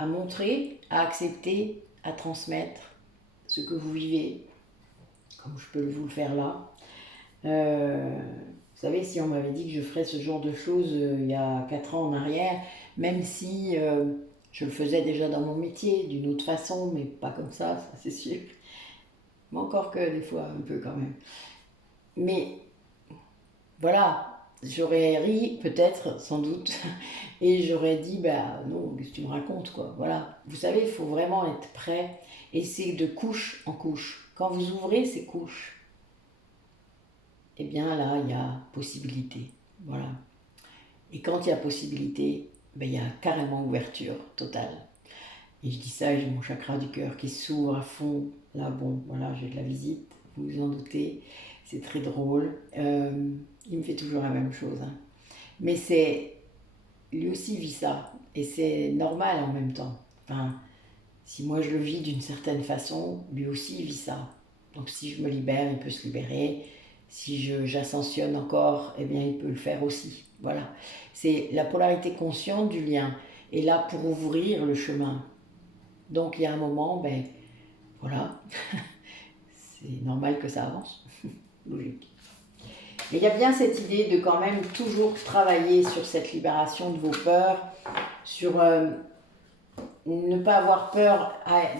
montrer, à accepter, à transmettre ce que vous vivez, comme je peux vous le faire là. Vous savez, si on m'avait dit que je ferais ce genre de choses il y a 4 ans en arrière, même si je le faisais déjà dans mon métier, d'une autre façon, mais pas comme ça c'est sûr. Mais encore que des fois, un peu quand même. Mais voilà, j'aurais ri peut-être, sans doute, et j'aurais dit, bah non, qu'est-ce que tu me racontes, quoi. Voilà. Vous savez, il faut vraiment être prêt, et c'est de couche en couche. Quand vous ouvrez ces couches, eh bien là, il y a possibilité. Voilà. Et quand il y a possibilité, ben, il y a carrément ouverture totale. Et je dis ça, j'ai mon chakra du cœur qui s'ouvre à fond. Là, bon, voilà, j'ai de la visite, vous vous en doutez. C'est très drôle. Il me fait toujours la même chose, hein. Mais c'est... Lui aussi vit ça. Et c'est normal en même temps. Enfin, si moi je le vis d'une certaine façon, lui aussi il vit ça. Donc si je me libère, il peut se libérer. Si j'ascensionne encore, eh bien il peut le faire aussi. Voilà. C'est la polarité consciente du lien. Et là pour ouvrir le chemin. Donc il y a un moment, ben voilà, c'est normal que ça avance. Logique. Mais il y a bien cette idée de quand même toujours travailler sur cette libération de vos peurs, sur ne pas avoir peur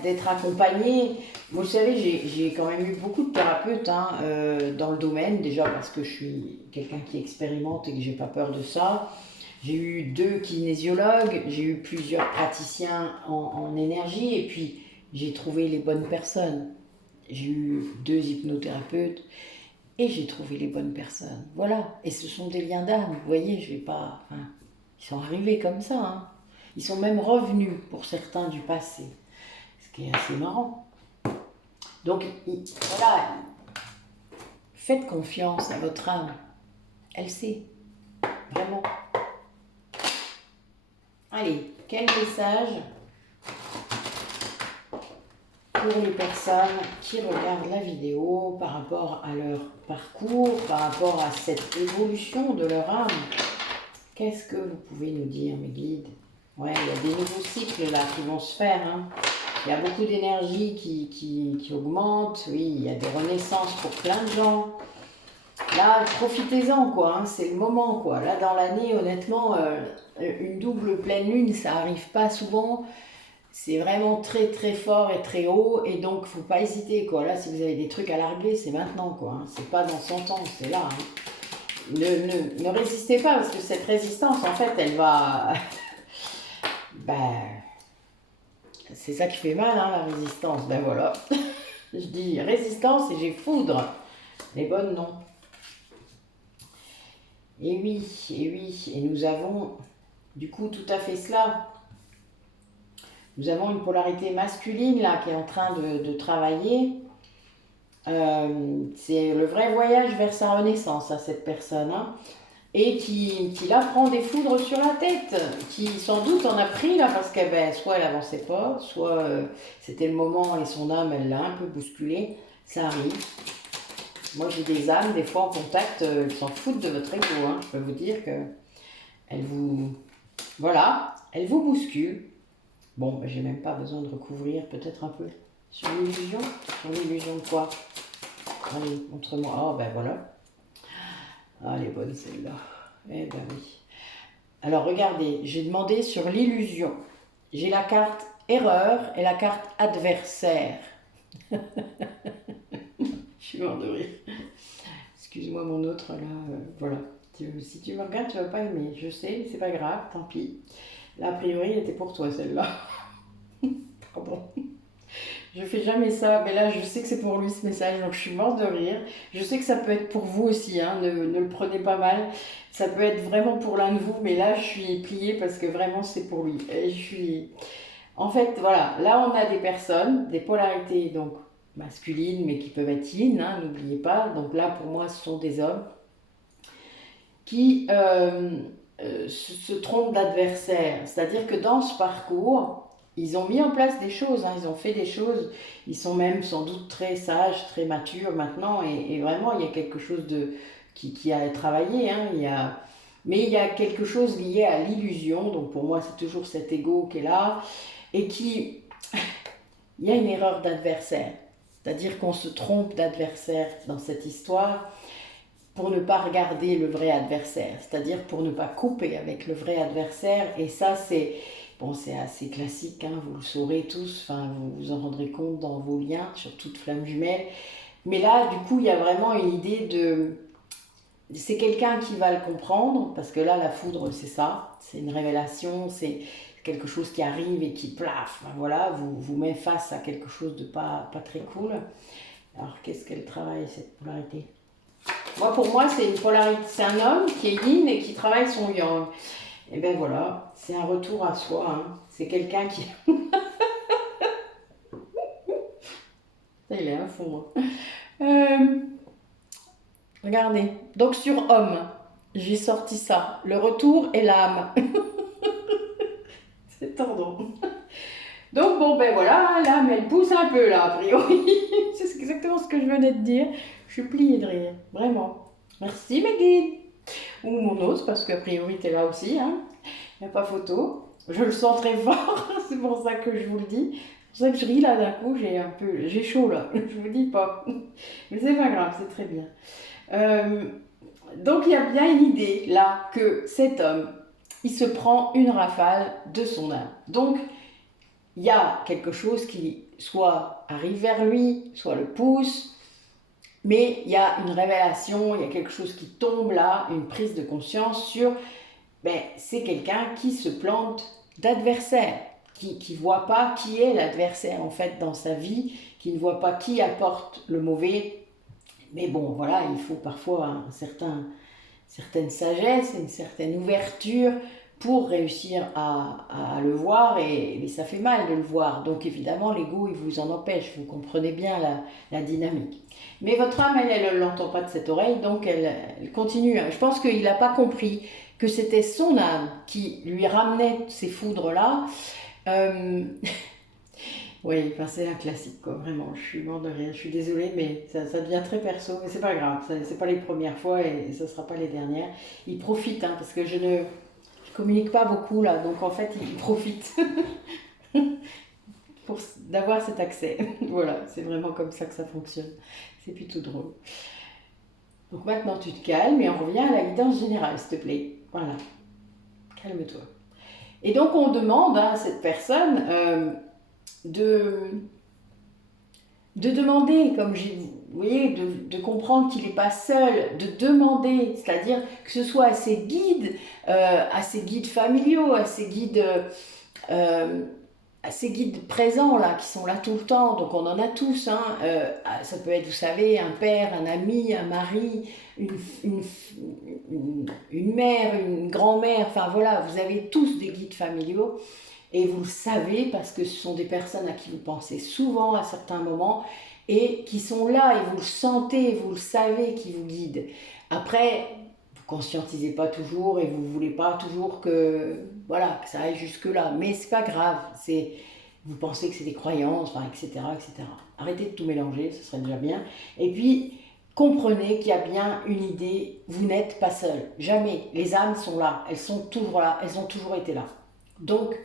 d'être accompagné. Moi, vous savez, j'ai quand même eu beaucoup de thérapeutes hein, dans le domaine, déjà parce que je suis quelqu'un qui expérimente et que j'ai pas peur de ça. J'ai eu 2 kinésiologues, j'ai eu plusieurs praticiens en énergie et puis j'ai trouvé les bonnes personnes. J'ai eu 2 hypnothérapeutes et j'ai trouvé les bonnes personnes. Voilà. Et ce sont des liens d'âme, vous voyez, je vais pas... Enfin, ils sont arrivés comme ça, hein. Ils sont même revenus pour certains du passé, ce qui est assez marrant. Donc voilà, faites confiance à votre âme. Elle sait, vraiment. Allez, quel message pour les personnes qui regardent la vidéo par rapport à leur parcours, par rapport à cette évolution de leur âme? Qu'est-ce que vous pouvez nous dire, mes guides? Ouais, il y a des nouveaux cycles là qui vont se faire, hein. Il y a beaucoup d'énergie qui augmente, oui, il y a des renaissances pour plein de gens. Là, profitez-en, quoi, hein, c'est le moment, quoi. Là, dans l'année, honnêtement, une double pleine lune, ça arrive pas souvent. C'est vraiment très très fort et très haut, et donc faut pas hésiter, quoi. Là, si vous avez des trucs à larguer, c'est maintenant, quoi, hein. C'est pas dans 100 ans, c'est là, hein. Ne résistez pas, parce que cette résistance, en fait, elle va... ben, c'est ça qui fait mal, hein, la résistance. Ben voilà. Je dis résistance et j'ai foudre. Les bonnes, non. Et oui, et oui. Et nous avons, du coup, tout à fait cela. Nous avons une polarité masculine, là, qui est en train de travailler. C'est le vrai voyage vers sa renaissance, à cette personne, hein. Et qui là prend des foudres sur la tête, qui sans doute en a pris là parce que ben, soit elle avançait pas, soit c'était le moment et son âme elle l'a un peu bousculé, ça arrive. Moi j'ai des âmes des fois en contact, qui s'en foutent de votre ego, hein. Je peux vous dire que elles vous, voilà, elles vous bousculent. Bon, ben, j'ai même pas besoin de recouvrir peut-être un peu sur l'illusion de quoi? Allez, montre-moi, oh ben voilà. Ah, elle est bonne celle-là. Eh ben oui. Alors regardez, j'ai demandé sur l'illusion. J'ai la carte erreur et la carte adversaire. Je suis mort de rire. Excuse-moi mon autre là, voilà. Si tu me regardes, tu vas pas aimer. Je sais, c'est pas grave, tant pis. Là, a priori, elle était pour toi celle-là. Pardon. Je fais jamais ça, mais là je sais que c'est pour lui ce message, donc je suis morte de rire. Je sais que ça peut être pour vous aussi, hein, ne le prenez pas mal. Ça peut être vraiment pour l'un de vous, mais là je suis pliée parce que vraiment c'est pour lui. Et je suis... En fait, voilà, là on a des personnes, des polarités donc masculines, mais qui peuvent être yin, hein, n'oubliez pas. Donc là pour moi ce sont des hommes qui se trompent d'adversaire. C'est-à-dire que dans ce parcours, ils ont mis en place des choses, hein, ils ont fait des choses, ils sont même sans doute très sages, très matures maintenant, et vraiment il y a quelque chose qui a travaillé, hein, mais il y a quelque chose lié à l'illusion, donc pour moi c'est toujours cet ego qui est là, et il y a une erreur d'adversaire, c'est-à-dire qu'on se trompe d'adversaire dans cette histoire, pour ne pas regarder le vrai adversaire, c'est-à-dire pour ne pas couper avec le vrai adversaire. Et ça, c'est bon, c'est assez classique, hein, vous le saurez tous, enfin, vous vous en rendrez compte dans vos liens, sur toute flamme jumelle. Mais là, du coup, il y a vraiment une idée de... C'est quelqu'un qui va le comprendre, parce que là, la foudre, c'est ça, c'est une révélation, c'est quelque chose qui arrive et qui, plaf, voilà, vous met face à quelque chose de pas très cool. Alors, qu'est-ce qu'elle travaille, cette polarité? Moi, pour moi, c'est une polarité. C'est un homme qui est yin et qui travaille son yang. Et ben voilà, c'est un retour à soi. Hein. C'est quelqu'un qui. Il est à fond. Hein. Regardez. Donc, sur homme, j'ai sorti ça. Le retour et l'âme. C'est tendance. Donc, bon, ben voilà, l'âme, elle pousse un peu là, a priori. C'est exactement ce que je venais de dire. Je suis pliée de rire. Vraiment. Merci, mes guides. Ou mon os, parce qu'a priori t'es là aussi, hein. Il n'y a pas photo. Je le sens très fort, c'est pour ça que je vous le dis. C'est pour ça que je ris là d'un coup, j'ai chaud là, je vous dis pas. Mais c'est pas grave, c'est très bien. Donc il y a bien une idée là que cet homme, il se prend une rafale de son âme. Donc il y a quelque chose qui soit arrive vers lui, soit le pousse, mais il y a une révélation, il y a quelque chose qui tombe là, une prise de conscience sur, c'est quelqu'un qui se plante d'adversaire, qui ne voit pas qui est l'adversaire en fait dans sa vie, qui ne voit pas qui apporte le mauvais. Mais bon, voilà, il faut parfois certaine sagesse, une certaine ouverture pour réussir à le voir, et ça fait mal de le voir. Donc évidemment, l'ego, il vous en empêche, vous comprenez bien la dynamique. Mais votre âme, elle ne l'entend pas de cette oreille, donc elle continue. Je pense qu'il n'a pas compris que c'était son âme qui lui ramenait ces foudres-là. Oui, enfin, c'est un classique, quoi, vraiment. Je suis mort de rire, je suis désolée, mais ça devient très perso, mais c'est pas grave, c'est pas les premières fois et ce sera pas les dernières. Il profite, hein, parce que je communique pas beaucoup là, donc en fait, il profite d'avoir cet accès. Voilà, c'est vraiment comme ça que ça fonctionne. C'est plutôt drôle. Donc maintenant, tu te calmes et on revient à la guidance générale, s'il te plaît. Voilà, calme-toi. Et donc, on demande à cette personne de demander, comme vous voyez, de comprendre qu'il n'est pas seul, de demander, c'est-à-dire que ce soit à ses guides familiaux, à ses guides présents là, qui sont là tout le temps, donc on en a tous, hein. Ça peut être, vous savez, un père, un ami, un mari, une mère, une grand-mère, enfin voilà, vous avez tous des guides familiaux. Et vous le savez parce que ce sont des personnes à qui vous pensez souvent à certains moments et qui sont là et vous le sentez, vous le savez, qui vous guident. Après, vous ne conscientisez pas toujours et vous ne voulez pas toujours que ça aille jusque-là. Mais ce n'est pas grave, vous pensez que c'est des croyances, enfin, etc., etc. Arrêtez de tout mélanger, ce serait déjà bien. Et puis, comprenez qu'il y a bien une idée, vous n'êtes pas seul. Jamais. Les âmes sont là, elles sont toujours là, elles ont toujours été là. Donc,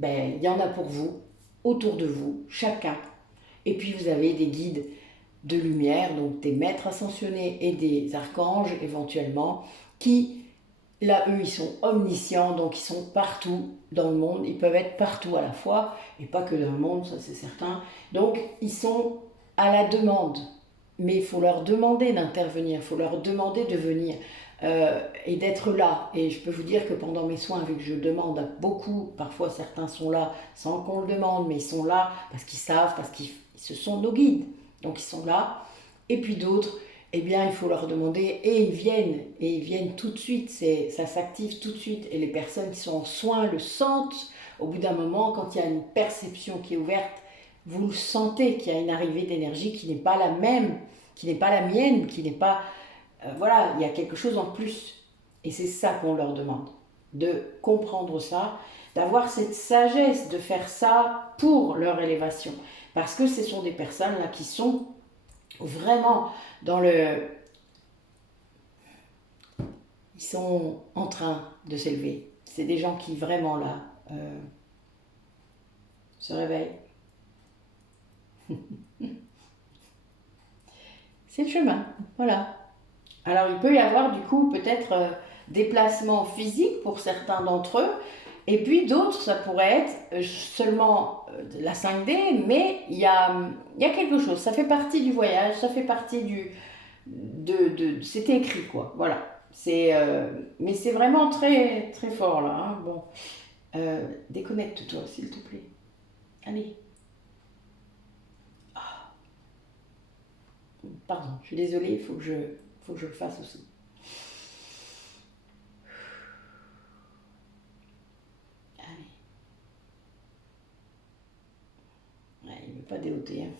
il y en a pour vous, autour de vous, chacun. Et puis vous avez des guides de lumière, donc des maîtres ascensionnés et des archanges éventuellement, qui, là, eux, ils sont omniscients, donc ils sont partout dans le monde, ils peuvent être partout à la fois, et pas que dans le monde, ça c'est certain. Donc ils sont à la demande, mais il faut leur demander d'intervenir, il faut leur demander de venir. Et d'être là. Et je peux vous dire que pendant mes soins, vu que je demande à beaucoup, parfois certains sont là sans qu'on le demande, mais ils sont là parce qu'ils savent, parce qu'ils ce sont nos guides. Donc ils sont là. Et puis d'autres, eh bien il faut leur demander et ils viennent tout de suite, ça s'active tout de suite. Et les personnes qui sont en soins le sentent. Au bout d'un moment, quand il y a une perception qui est ouverte, vous le sentez qu'il y a une arrivée d'énergie qui n'est pas la même, qui n'est pas la mienne, qui n'est pas... voilà, il y a quelque chose en plus. Et c'est ça qu'on leur demande, de comprendre ça, d'avoir cette sagesse, de faire ça pour leur élévation. Parce que ce sont des personnes là qui sont vraiment dans le... Ils sont en train de s'élever. C'est des gens qui vraiment là se réveillent. C'est le chemin, voilà. Alors il peut y avoir du coup peut-être déplacement physique pour certains d'entre eux, et puis d'autres ça pourrait être seulement de la 5D, mais il y a quelque chose, ça fait partie du voyage, ça fait partie c'était écrit quoi, voilà. Mais c'est vraiment très très fort là, hein. Bon, déconnecte-toi s'il te plaît. Allez. Pardon, je suis désolée, faut que je le fasse aussi. Allez. Ouais, il ne veut pas déoter, hein.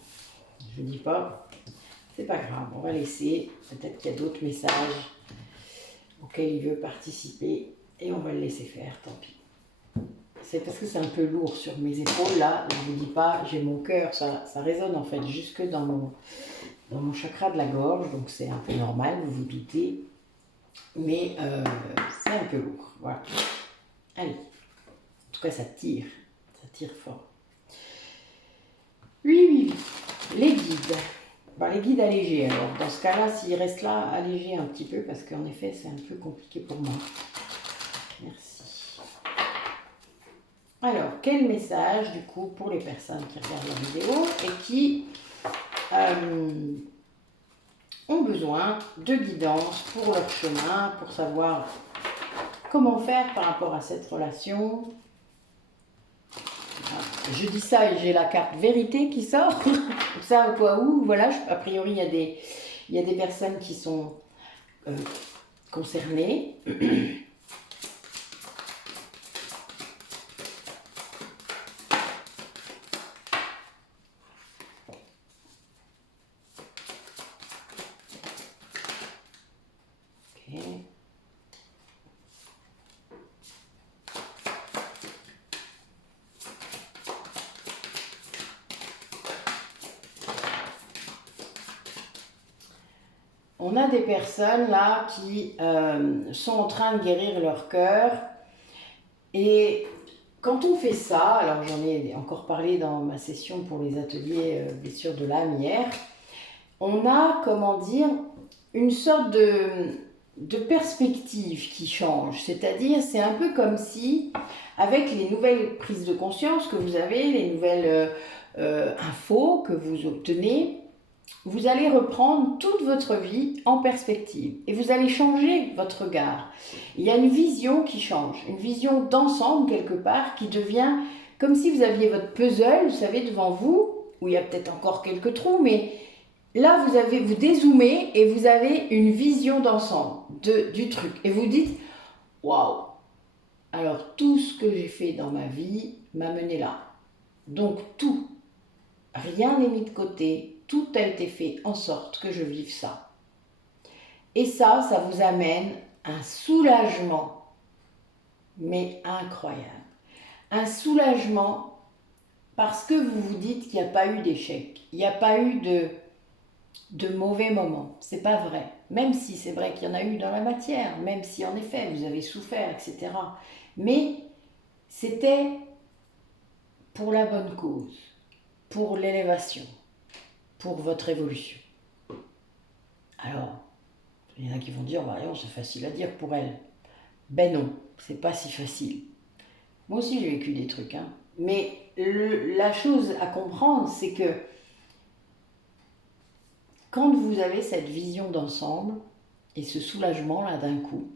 Je ne dis pas. C'est pas grave, on va laisser. Peut-être qu'il y a d'autres messages auxquels il veut participer et on va le laisser faire, tant pis. C'est parce que c'est un peu lourd sur mes épaules là, je ne vous dis pas, j'ai mon cœur, ça résonne en fait jusque dans mon chakra de la gorge, donc c'est un peu normal, vous vous doutez, mais c'est un peu lourd, voilà. Allez, en tout cas ça tire fort. Oui, les guides. Bah, les guides allégés alors, dans ce cas-là, s'ils restent là, allégés un petit peu, parce qu'en effet c'est un peu compliqué pour moi. Merci. Alors, quel message du coup pour les personnes qui regardent la vidéo et qui ont besoin de guidance pour leur chemin, pour savoir comment faire par rapport à cette relation. Je dis ça et j'ai la carte vérité qui sort, ça au cas où, voilà, a priori il y a des personnes qui sont concernées. Okay. On a des personnes là qui sont en train de guérir leur cœur et quand on fait ça, alors j'en ai encore parlé dans ma session pour les ateliers blessures de l'âme hier, on a, comment dire, une sorte de perspective qui change. C'est-à-dire, c'est un peu comme si, avec les nouvelles prises de conscience que vous avez, les nouvelles infos que vous obtenez, vous allez reprendre toute votre vie en perspective et vous allez changer votre regard. Il y a une vision qui change, une vision d'ensemble quelque part qui devient comme si vous aviez votre puzzle, vous savez, devant vous, où il y a peut-être encore quelques trous, mais là vous dézoomez et vous avez une vision d'ensemble du truc. Et vous dites, waouh, alors tout ce que j'ai fait dans ma vie m'a mené là. Donc tout, rien n'est mis de côté. Tout a été fait en sorte que je vive ça. Et ça vous amène un soulagement, mais incroyable. Un soulagement parce que vous vous dites qu'il n'y a pas eu d'échec, il n'y a pas eu de mauvais moments. C'est pas vrai. Même si c'est vrai qu'il y en a eu dans la matière, même si en effet vous avez souffert, etc. Mais c'était pour la bonne cause, pour l'élévation, pour votre évolution. Alors, il y en a qui vont dire, bah non, c'est facile à dire pour elle. Ben non, c'est pas si facile. Moi aussi j'ai vécu des trucs, hein. Mais la chose à comprendre, c'est que quand vous avez cette vision d'ensemble et ce soulagement là d'un coup,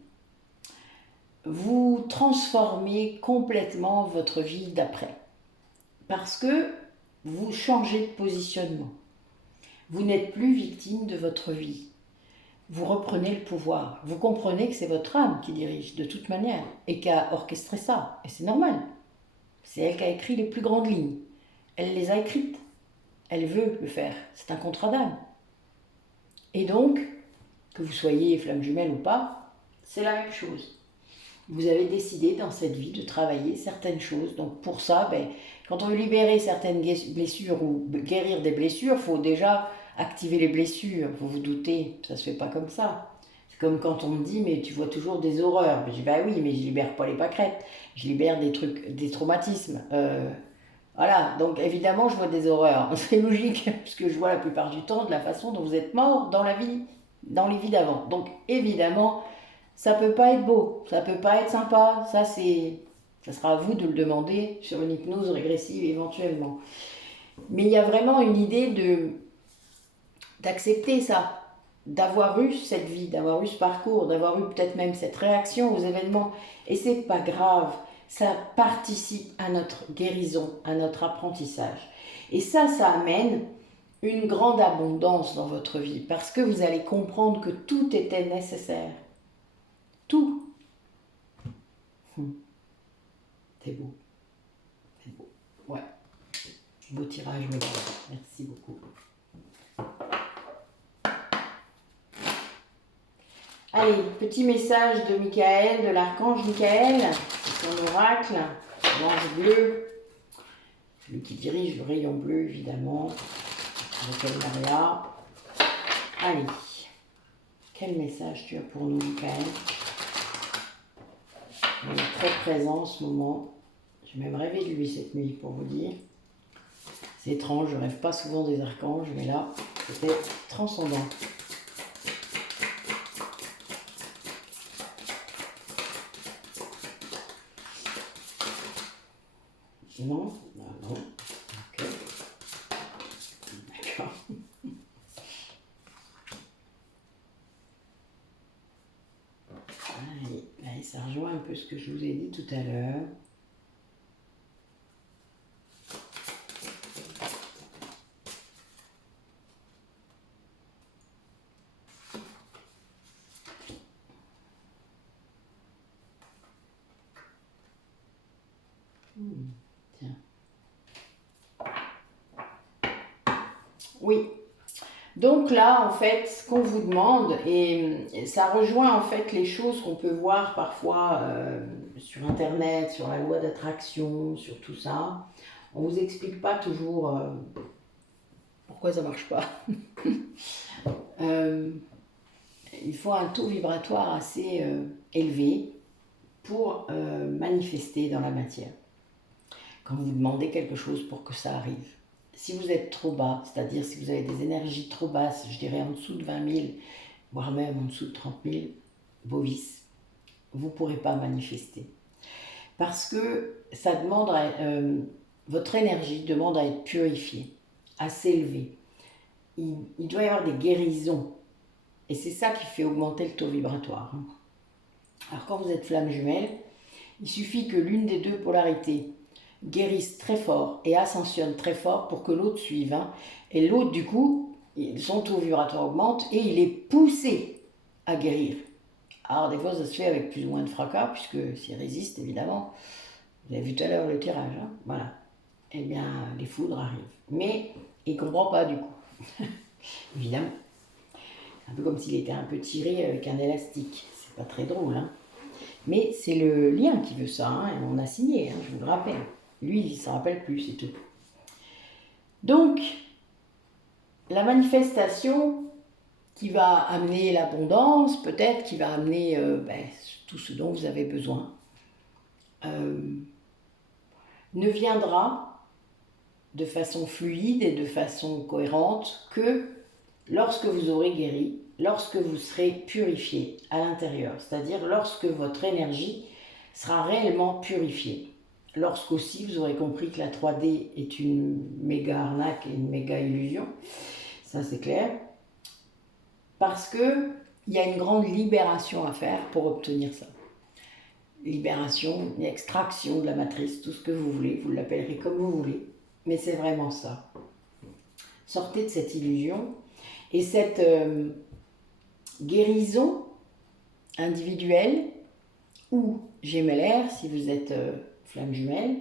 vous transformez complètement votre vie d'après. Parce que vous changez de positionnement. Vous n'êtes plus victime de votre vie. Vous reprenez le pouvoir. Vous comprenez que c'est votre âme qui dirige de toute manière et qui a orchestré ça. Et c'est normal. C'est elle qui a écrit les plus grandes lignes. Elle les a écrites. Elle veut le faire. C'est un contrat d'âme. Et donc, que vous soyez flamme jumelle ou pas, c'est la même chose. Vous avez décidé dans cette vie de travailler certaines choses. Donc pour ça, ben, quand on veut libérer certaines blessures ou guérir des blessures, il faut déjà activer les blessures. Vous vous doutez, ça ne se fait pas comme ça. C'est comme quand on me dit, mais tu vois toujours des horreurs. Je dis, bah oui, mais je libère pas les pâquerettes. Je libère des trucs, des traumatismes. Voilà, donc évidemment, je vois des horreurs. C'est logique, puisque je vois la plupart du temps de la façon dont vous êtes mort dans la vie, dans les vies d'avant. Donc évidemment, ça peut pas être beau, ça peut pas être sympa. Ça sera à vous de le demander sur une hypnose régressive éventuellement. Mais il y a vraiment une idée d'accepter ça, d'avoir eu cette vie, d'avoir eu ce parcours, d'avoir eu peut-être même cette réaction aux événements. Et c'est pas grave, ça participe à notre guérison, à notre apprentissage. Et ça amène une grande abondance dans votre vie parce que vous allez comprendre que tout était nécessaire. Tout. C'est beau. C'est beau. Ouais. Beau tirage, mais merci beaucoup. Allez, petit message de Michael, de l'archange Michael, c'est son oracle, l'ange bleu, celui qui dirige le rayon bleu évidemment, avec Maria. Allez, quel message tu as pour nous Michael? Il est très présent en ce moment, j'ai même rêvé de lui cette nuit pour vous dire. C'est étrange, je ne rêve pas souvent des archanges, mais là, c'était transcendant. Non, non, ok. D'accord. Allez, ça rejoint un peu ce que je vous ai dit tout à l'heure. Tiens. Oui. Donc là, en fait, ce qu'on vous demande, et ça rejoint en fait les choses qu'on peut voir parfois sur Internet, sur la loi d'attraction, sur tout ça. On vous explique pas toujours pourquoi ça marche pas. Il faut un taux vibratoire assez élevé pour manifester dans la matière. Quand vous demandez quelque chose pour que ça arrive. Si vous êtes trop bas, c'est-à-dire si vous avez des énergies trop basses, je dirais en dessous de 20 000, voire même en dessous de 30 000, vos vices, vous ne pourrez pas manifester. Parce que ça demande votre énergie demande à être purifiée, à s'élever. Il doit y avoir des guérisons. Et c'est ça qui fait augmenter le taux vibratoire. Alors quand vous êtes flamme jumelle, il suffit que l'une des deux polarités guérisse très fort et ascensionne très fort pour que l'autre suive. Et l'autre, du coup, son taux vibratoire augmente et il est poussé à guérir. Alors des fois, ça se fait avec plus ou moins de fracas, puisque s'il résiste, évidemment, vous avez vu tout à l'heure le tirage, voilà. Eh bien, les foudres arrivent. Mais il ne comprend pas, du coup. Évidemment. Un peu comme s'il était un peu tiré avec un élastique. C'est pas très drôle, Mais c'est le lien qui veut ça, et on a signé, je vous le rappelle. Lui, il ne se rappelle plus, c'est tout. Donc, la manifestation qui va amener l'abondance, peut-être, qui va amener tout ce dont vous avez besoin, ne viendra de façon fluide et de façon cohérente que lorsque vous aurez guéri, lorsque vous serez purifié à l'intérieur, c'est-à-dire lorsque votre énergie sera réellement purifiée. Lorsqu'aussi vous aurez compris que la 3D est une méga arnaque et une méga illusion, ça c'est clair, parce qu'il y a une grande libération à faire pour obtenir ça. Libération, extraction de la matrice, tout ce que vous voulez, vous l'appellerez comme vous voulez, mais c'est vraiment ça. Sortez de cette illusion et cette guérison individuelle ou gémellaire, si vous êtes flamme jumelle,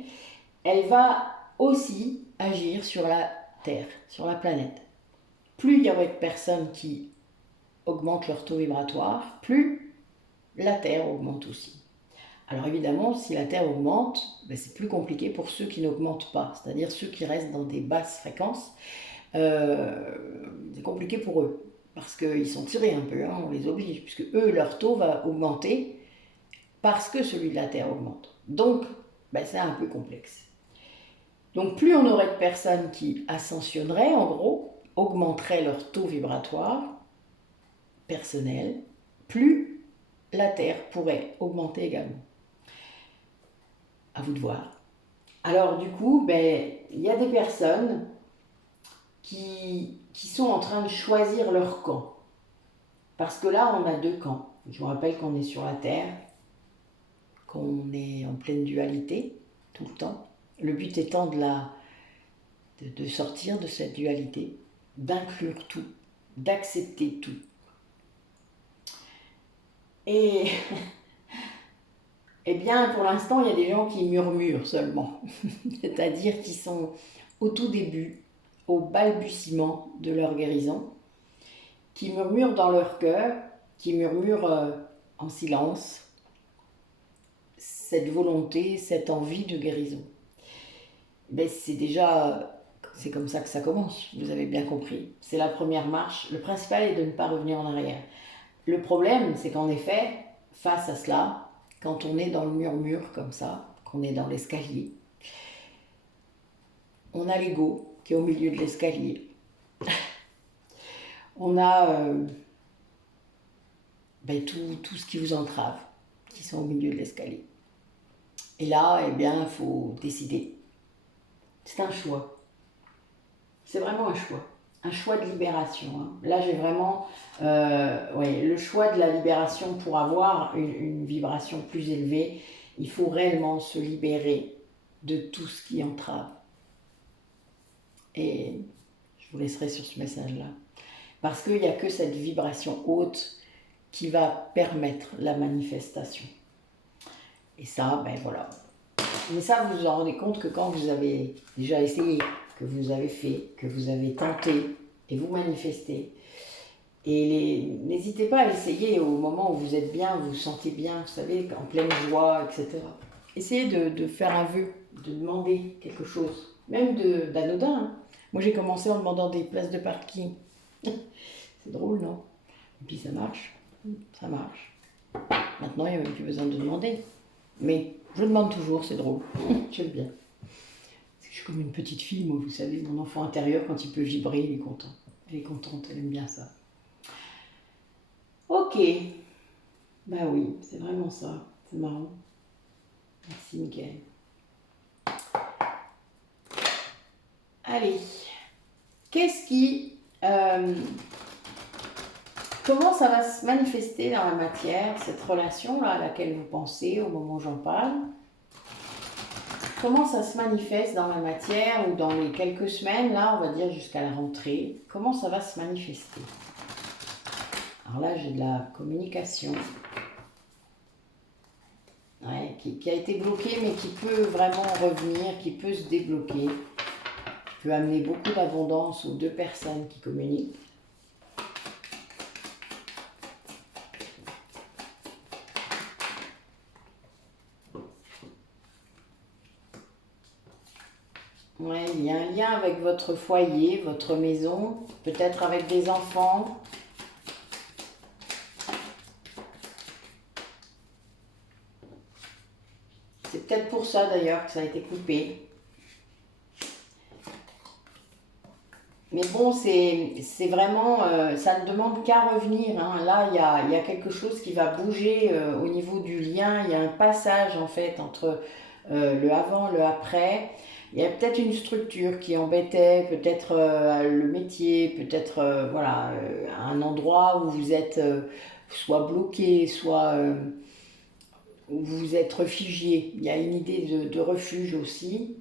elle va aussi agir sur la Terre, sur la planète. Plus il y aura de personnes qui augmentent leur taux vibratoire, plus la Terre augmente aussi. Alors évidemment, si la Terre augmente, ben c'est plus compliqué pour ceux qui n'augmentent pas, c'est-à-dire ceux qui restent dans des basses fréquences. C'est compliqué pour eux, parce qu'ils sont tirés un peu, hein, on les oblige, puisque eux, leur taux va augmenter parce que celui de la Terre augmente. Donc, ben c'est un peu complexe. Donc plus on aurait de personnes qui ascensionneraient, en gros, augmenteraient leur taux vibratoire personnel, plus la Terre pourrait augmenter également. À vous de voir. Alors du coup, ben, il y a des personnes qui sont en train de choisir leur camp. Parce que là, on a deux camps. Je vous rappelle qu'on est sur la Terre, qu'on est en pleine dualité, tout le temps. Le but étant de sortir de cette dualité, d'inclure tout, d'accepter tout. Et eh bien, pour l'instant, il y a des gens qui murmurent seulement, c'est-à-dire qui sont au tout début, au balbutiement de leur guérison, qui murmurent dans leur cœur, qui murmurent en silence cette volonté, cette envie de guérison. Ben, c'est comme ça que ça commence, vous avez bien compris. C'est la première marche. Le principal est de ne pas revenir en arrière. Le problème, c'est qu'en effet, face à cela, quand on est dans le murmure comme ça, qu'on est dans l'escalier, on a l'ego qui est au milieu de l'escalier. On a tout ce qui vous entrave, qui sont au milieu de l'escalier. Et là, eh bien, il faut décider. C'est un choix. C'est vraiment un choix. Un choix de libération. Hein. Là, j'ai vraiment le choix de la libération pour avoir une vibration plus élevée. Il faut réellement se libérer de tout ce qui entrave. Et je vous laisserai sur ce message-là. Parce qu'il n'y a que cette vibration haute qui va permettre la manifestation. Et ça, ben voilà. Mais ça, vous vous en rendez compte que quand vous avez déjà essayé, que vous avez fait, que vous avez tenté, et vous manifestez. Et n'hésitez pas à essayer au moment où vous êtes bien, vous vous sentez bien, vous savez, en pleine joie, etc. Essayez de faire un vœu, de demander quelque chose, même d'anodin. Hein. Moi, j'ai commencé en demandant des places de parking. C'est drôle, non? Et puis ça marche. Ça marche. Maintenant, il n'y a même plus besoin de demander. Mais je demande toujours, c'est drôle. J'aime bien. Je suis comme une petite fille, moi, vous savez, mon enfant intérieur, quand il peut vibrer, il est content. Elle est contente, elle aime bien ça. Ok. Bah oui, c'est vraiment ça. C'est marrant. Merci, Mickaël. Allez. Qu'est-ce qui... comment ça va se manifester dans la matière, cette relation-là à laquelle vous pensez au moment où j'en parle? Comment ça se manifeste dans la matière ou dans les quelques semaines, là, on va dire jusqu'à la rentrée? Comment ça va se manifester? Alors là, j'ai de la communication qui a été bloquée, mais qui peut vraiment revenir, qui peut se débloquer, qui peut amener beaucoup d'abondance aux deux personnes qui communiquent. Ouais, il y a un lien avec votre foyer, votre maison, peut-être avec des enfants. C'est peut-être pour ça d'ailleurs que ça a été coupé. Mais bon, c'est vraiment, ça ne demande qu'à revenir. Hein. Là, il y a quelque chose qui va bouger au niveau du lien. Il y a un passage en fait entre le avant, le après. Il y a peut-être une structure qui embêtait, peut-être le métier, peut-être un endroit où vous êtes soit bloqué, soit où vous êtes réfugié. Il y a une idée de refuge aussi.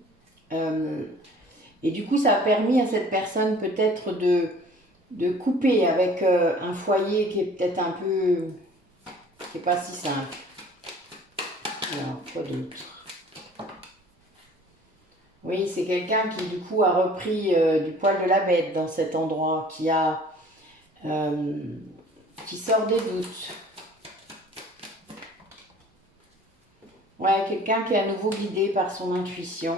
Et du coup, ça a permis à cette personne peut-être de couper avec un foyer qui est peut-être un peu... qui n'est pas si simple. Alors, quoi d'autre? Oui, c'est quelqu'un qui du coup a repris du poil de la bête dans cet endroit, qui sort des doutes. Ouais, quelqu'un qui est à nouveau guidé par son intuition.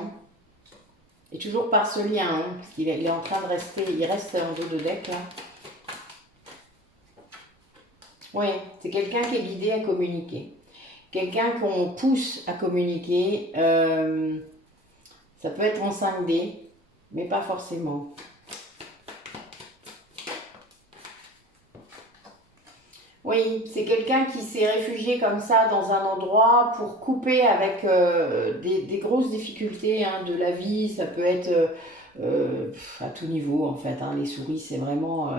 Et toujours par ce lien, hein, parce il est en train de rester, il reste en dos de deck là. Oui, c'est quelqu'un qui est guidé à communiquer. Quelqu'un qu'on pousse à communiquer. Ça peut être en 5D, mais pas forcément. Oui, c'est quelqu'un qui s'est réfugié comme ça dans un endroit pour couper avec des grosses difficultés hein, de la vie. Ça peut être à tout niveau en fait. Hein. Les souris, c'est vraiment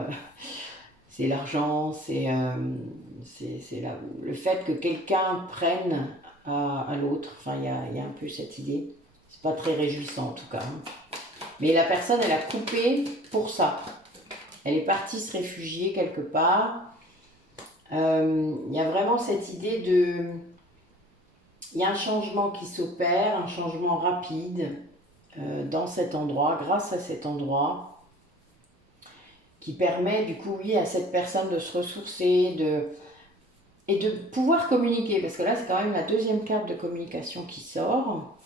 c'est l'argent, le fait que quelqu'un prenne à l'autre. Enfin, il y a un peu cette idée. C'est pas très réjouissant en tout cas. Hein. Mais la personne, elle a coupé pour ça. Elle est partie se réfugier quelque part. Il y a vraiment cette idée de... Il y a un changement qui s'opère, un changement rapide dans cet endroit, grâce à cet endroit, qui permet du coup, oui, à cette personne de se ressourcer et de pouvoir communiquer. Parce que là, c'est quand même la deuxième carte de communication qui sort.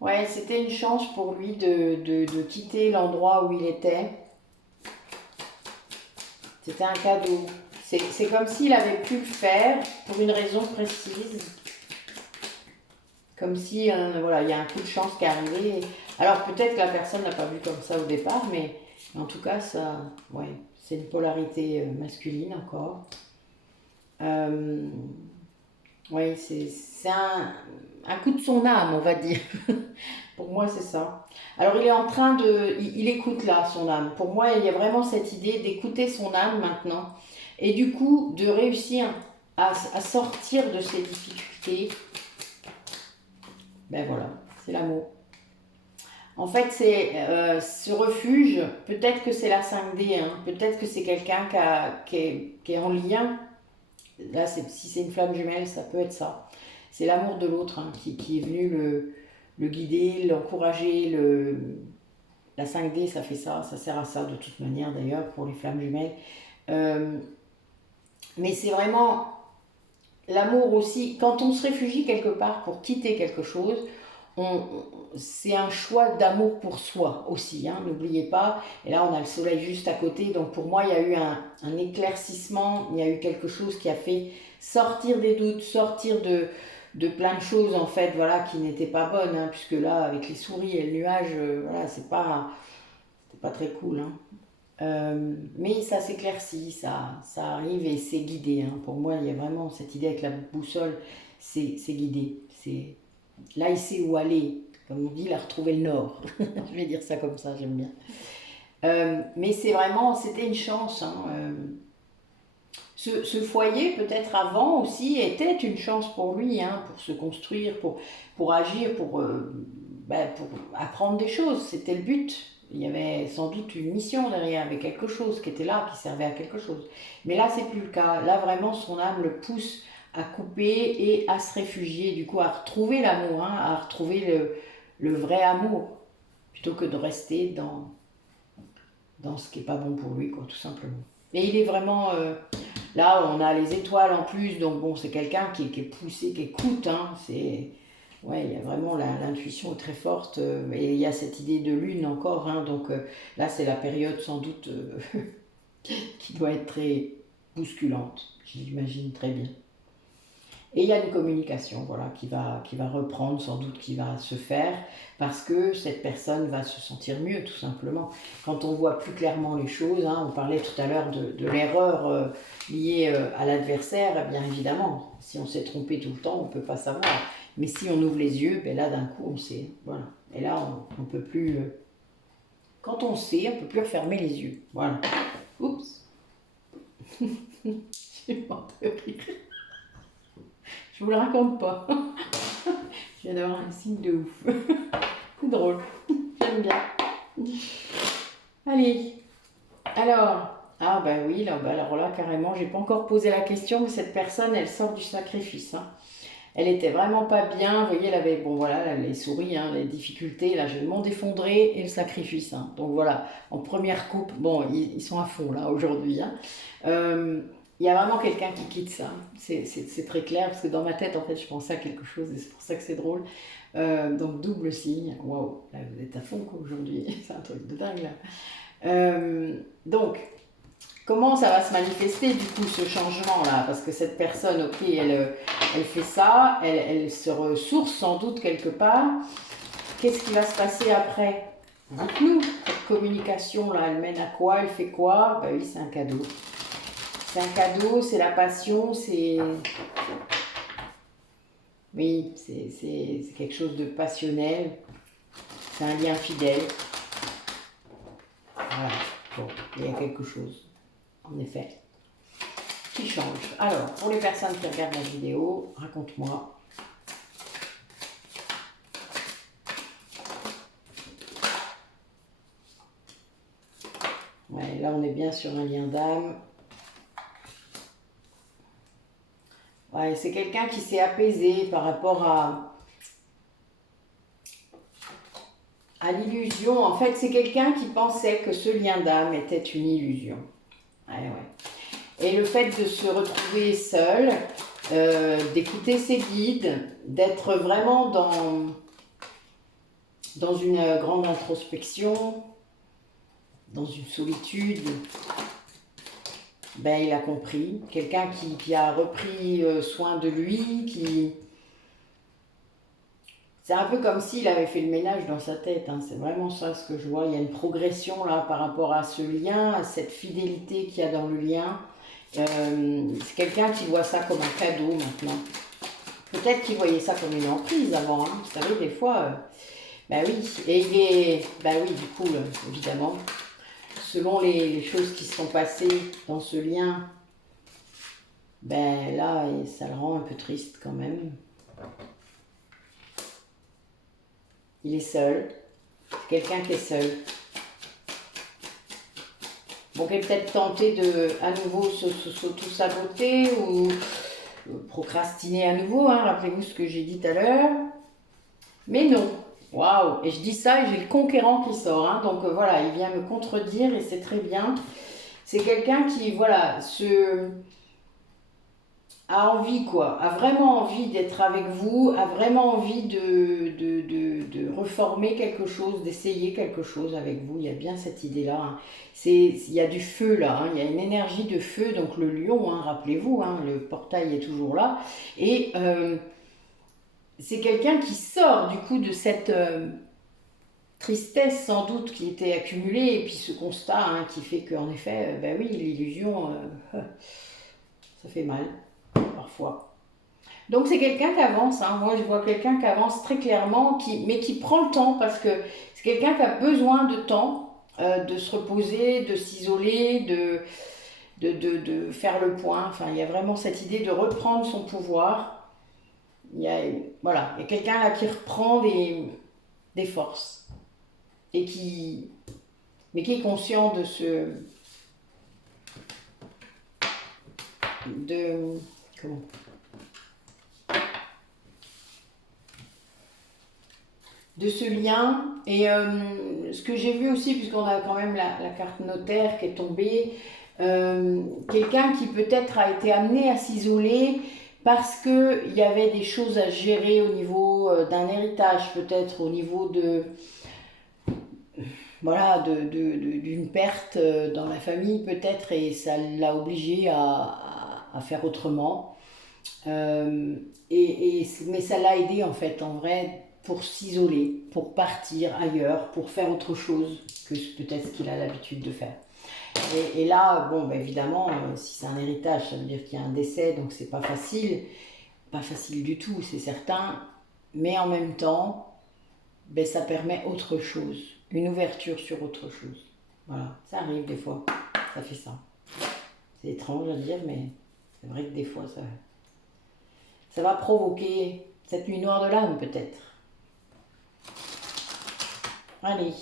Ouais, c'était une chance pour lui de quitter l'endroit où il était. C'était un cadeau. C'est comme s'il avait pu le faire pour une raison précise. Comme si, voilà, il y a un coup de chance qui est arrivé. Alors peut-être que la personne n'a pas vu comme ça au départ, mais en tout cas, ça, ouais, c'est une polarité masculine encore. Oui, c'est un coup de son âme, on va dire. Pour moi, c'est ça. Alors, il est en train de... Il écoute là, son âme. Pour moi, il y a vraiment cette idée d'écouter son âme maintenant. Et du coup, de réussir à sortir de ces difficultés. Ben voilà, c'est l'amour. En fait, c'est ce refuge, peut-être que c'est la 5D, hein, peut-être que c'est quelqu'un qui est en lien. Là, si c'est une flamme jumelle, ça peut être ça. C'est l'amour de l'autre hein, qui est venu le guider, l'encourager. La 5D, ça fait ça, ça sert à ça de toute manière d'ailleurs pour les flammes jumelles. Euh, mais c'est vraiment l'amour aussi. Quand on se réfugie quelque part pour quitter quelque chose, c'est un choix d'amour pour soi aussi, hein, n'oubliez pas. Et là, on a le soleil juste à côté, donc pour moi, il y a eu un éclaircissement, il y a eu quelque chose qui a fait sortir des doutes, sortir de plein de choses en fait, voilà, qui n'étaient pas bonnes, hein, puisque là, avec les souris et le nuage, voilà, c'était pas très cool. Hein. Mais ça s'éclaircit, ça arrive et c'est guidé. Hein. Pour moi, il y a vraiment cette idée avec la boussole, c'est guidé. Là, il sait où aller. Comme on dit, il a retrouvé le nord. Je vais dire ça comme ça, j'aime bien. Mais c'est vraiment, c'était une chance. Hein. Ce foyer, peut-être avant aussi, était une chance pour lui, hein, pour se construire, pour agir, pour apprendre des choses. C'était le but. Il y avait sans doute une mission derrière, avec quelque chose qui était là, qui servait à quelque chose. Mais là, c'est plus le cas. Là, vraiment, son âme le pousse à couper et à se réfugier, du coup, à retrouver l'amour, hein, à retrouver le vrai amour, plutôt que de rester dans ce qui n'est pas bon pour lui, quoi, tout simplement. Et il est vraiment... là, on a les étoiles en plus, donc bon, c'est quelqu'un qui est poussé, qui écoute, hein, c'est... Ouais, il y a vraiment l'intuition très forte, et il y a cette idée de lune encore, hein, donc là, c'est la période sans doute qui doit être très bousculante, j'imagine très bien. Et il y a une communication voilà, qui va reprendre, sans doute qui va se faire, parce que cette personne va se sentir mieux, tout simplement. Quand on voit plus clairement les choses, hein, on parlait tout à l'heure de l'erreur liée à l'adversaire, bien évidemment, si on s'est trompé tout le temps, on ne peut pas savoir. Mais si on ouvre les yeux, ben là d'un coup on sait. Voilà. Et là on ne peut plus... quand on sait, on ne peut plus refermer les yeux. Voilà. Oups. J'ai mort de rire. Je vous le raconte pas. Je viens d'avoir un signe de ouf. C'est drôle. J'aime bien. Allez. Alors. Ah bah oui, là, bah alors là carrément, j'ai pas encore posé la question, mais cette personne, elle sort du sacrifice. Hein. Elle était vraiment pas bien. Vous voyez, elle avait, bon voilà, les souris, hein, les difficultés. Là, j'ai le monde effondré et le sacrifice. Hein. Donc voilà, en première coupe, bon, ils sont à fond là aujourd'hui. Hein. Il y a vraiment quelqu'un qui quitte ça. C'est très clair parce que dans ma tête, en fait, je pensais à quelque chose et c'est pour ça que c'est drôle. Donc double signe. Waouh, là vous êtes à fond quoi aujourd'hui. C'est un truc de dingue là. Donc, comment ça va se manifester du coup ce changement là? Parce que cette personne, ok, elle fait ça, elle se ressource sans doute quelque part. Qu'est-ce qui va se passer après? Dites-nous, cette communication là, elle mène à quoi? Elle fait quoi? Ben oui, c'est un cadeau. C'est un cadeau, c'est la passion, c'est... Oui, c'est quelque chose de passionnel, c'est un lien fidèle. Voilà, bon, il y a quelque chose, en effet, qui change. Alors, pour les personnes qui regardent la vidéo, raconte-moi. Ouais, là, on est bien sur un lien d'âme. Ouais, c'est quelqu'un qui s'est apaisé par rapport à l'illusion. En fait, c'est quelqu'un qui pensait que ce lien d'âme était une illusion. Ouais, ouais. Et le fait de se retrouver seul, d'écouter ses guides, d'être vraiment dans une grande introspection, dans une solitude, ben, il a compris. Quelqu'un qui a repris soin de lui, qui... C'est un peu comme s'il avait fait le ménage dans sa tête, hein. C'est vraiment ça ce que je vois. Il y a une progression là par rapport à ce lien, à cette fidélité qu'il y a dans le lien. C'est quelqu'un qui voit ça comme un cadeau maintenant. Peut-être qu'il voyait ça comme une emprise avant, hein. Vous savez, des fois, ben oui, et il est, ben oui, du coup, évidemment, selon les choses qui se sont passées dans ce lien, ben là, ça le rend un peu triste quand même. Il est seul, c'est quelqu'un qui est seul. Bon, qui est peut-être tenté de à nouveau s'auto-saboter ou procrastiner à nouveau, hein, rappelez-vous ce que j'ai dit tout à l'heure. Mais non, waouh, et je dis ça et j'ai le conquérant qui sort, hein, donc voilà, il vient me contredire et c'est très bien. C'est quelqu'un qui, voilà, a envie quoi, a vraiment envie d'être avec vous, a vraiment envie de reformer quelque chose, d'essayer quelque chose avec vous. Il y a bien cette idée-là. Hein. Il y a du feu là, hein. Il y a une énergie de feu, donc le lion, hein, rappelez-vous, hein, le portail est toujours là. Et c'est quelqu'un qui sort du coup de cette tristesse sans doute qui était accumulée, et puis ce constat hein, qui fait qu'en effet, ben oui, l'illusion, ça fait mal parfois. Donc c'est quelqu'un qui avance, hein. Moi je vois quelqu'un qui avance très clairement, mais qui prend le temps parce que c'est quelqu'un qui a besoin de temps, de se reposer, de s'isoler, de faire le point. Enfin, il y a vraiment cette idée de reprendre son pouvoir. Il y a, voilà, il y a quelqu'un là qui reprend des forces et mais qui est conscient de comment de ce lien. Et ce que j'ai vu aussi, puisqu'on a quand même la carte notaire qui est tombée, quelqu'un qui peut-être a été amené à s'isoler parce qu'il y avait des choses à gérer au niveau d'un héritage, peut-être au niveau de voilà d'une perte dans la famille peut-être, et ça l'a obligé à faire autrement. Mais ça l'a aidé en fait, en vrai, pour s'isoler, pour partir ailleurs, pour faire autre chose que peut-être ce qu'il a l'habitude de faire. Et là, bon, bah, évidemment, si c'est un héritage, ça veut dire qu'il y a un décès, donc c'est pas facile du tout, c'est certain. Mais en même temps, ben, ça permet autre chose, une ouverture sur autre chose. Voilà, ça arrive des fois, ça fait ça. C'est étrange à dire, mais c'est vrai que des fois, ça va provoquer cette nuit noire de l'âme, peut-être. Allez.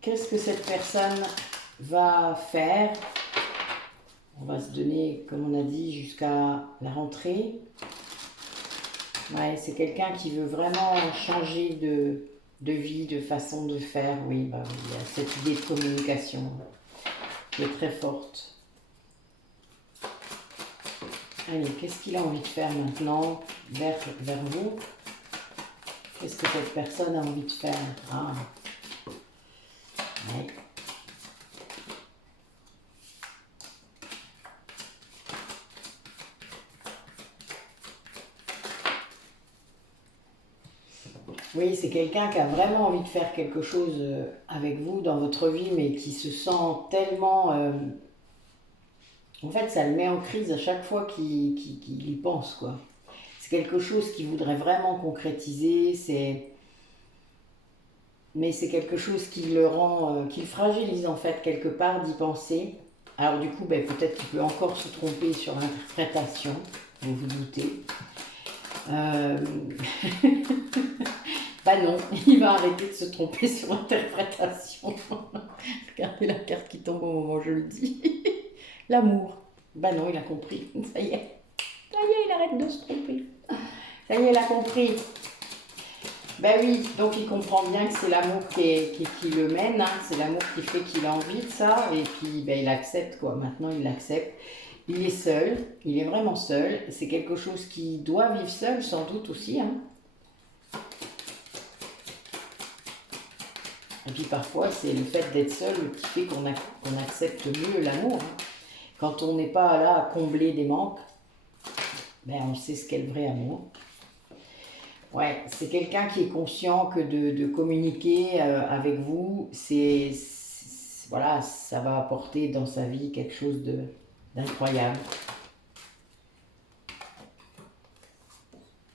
Qu'est-ce que cette personne va faire? On va se donner, comme on a dit, jusqu'à la rentrée. Ouais, c'est quelqu'un qui veut vraiment changer de vie, de façon de faire. Oui, bah, oui, il y a cette idée de communication qui est très forte. Allez, qu'est-ce qu'il a envie de faire maintenant vers vous? Qu'est-ce que cette personne a envie de faire? Ah, ouais. Oui, c'est quelqu'un qui a vraiment envie de faire quelque chose avec vous dans votre vie, mais qui se sent tellement... en fait, ça le met en crise à chaque fois qu'il y pense, quoi. C'est quelque chose qu'il voudrait vraiment concrétiser, mais c'est quelque chose qui le rend, qui le fragilise en fait quelque part d'y penser. Alors du coup, ben, peut-être qu'il peut encore se tromper sur l'interprétation, vous vous doutez. Euh... bah non, il va arrêter de se tromper sur l'interprétation. Regardez la carte qui tombe au moment où je le dis. L'amour. Bah non, il a compris. Ça y est. Ça y est, il arrête de se tromper. Ça y est, il a compris. Ben oui, donc il comprend bien que c'est l'amour qui le mène, hein. C'est l'amour qui fait qu'il a envie de ça, et puis ben, il accepte quoi, maintenant il l'accepte. Il est seul, il est vraiment seul, c'est quelque chose qu'il doit vivre seul sans doute aussi, hein. Et puis parfois c'est le fait d'être seul qui fait qu'on accepte mieux l'amour, hein. Quand on n'est pas là à combler des manques, ben on sait ce qu'est le vrai amour. Ouais, c'est quelqu'un qui est conscient que de communiquer avec vous, voilà, ça va apporter dans sa vie quelque chose d'incroyable.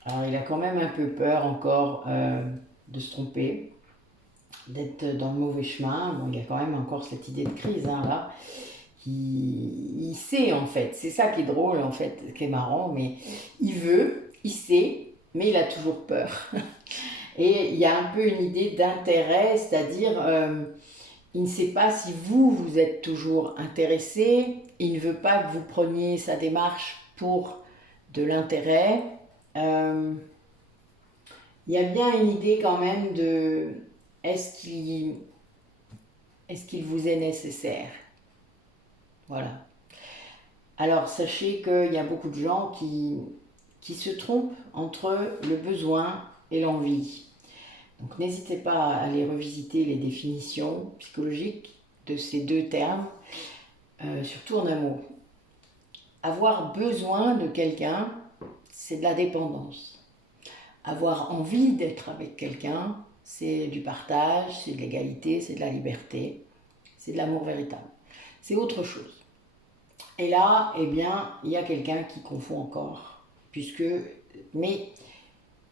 Alors il a quand même un peu peur encore de se tromper, d'être dans le mauvais chemin. Bon, il y a quand même encore cette idée de crise, hein, là. Il sait en fait, c'est ça qui est drôle en fait, qui est marrant, mais il veut, il sait, mais il a toujours peur. Et il y a un peu une idée d'intérêt, c'est-à-dire il ne sait pas si vous êtes toujours intéressé, il ne veut pas que vous preniez sa démarche pour de l'intérêt. Euh, il y a bien une idée quand même de est-ce qu'il vous est nécessaire? Voilà. Alors sachez qu'il y a beaucoup de gens qui se trompent entre le besoin et l'envie. Donc n'hésitez pas à aller revisiter les définitions psychologiques de ces deux termes, surtout en amour. Avoir besoin de quelqu'un, c'est de la dépendance. Avoir envie d'être avec quelqu'un, c'est du partage, c'est de l'égalité, c'est de la liberté, c'est de l'amour véritable. C'est autre chose. Et là, eh bien, il y a quelqu'un qui confond encore, mais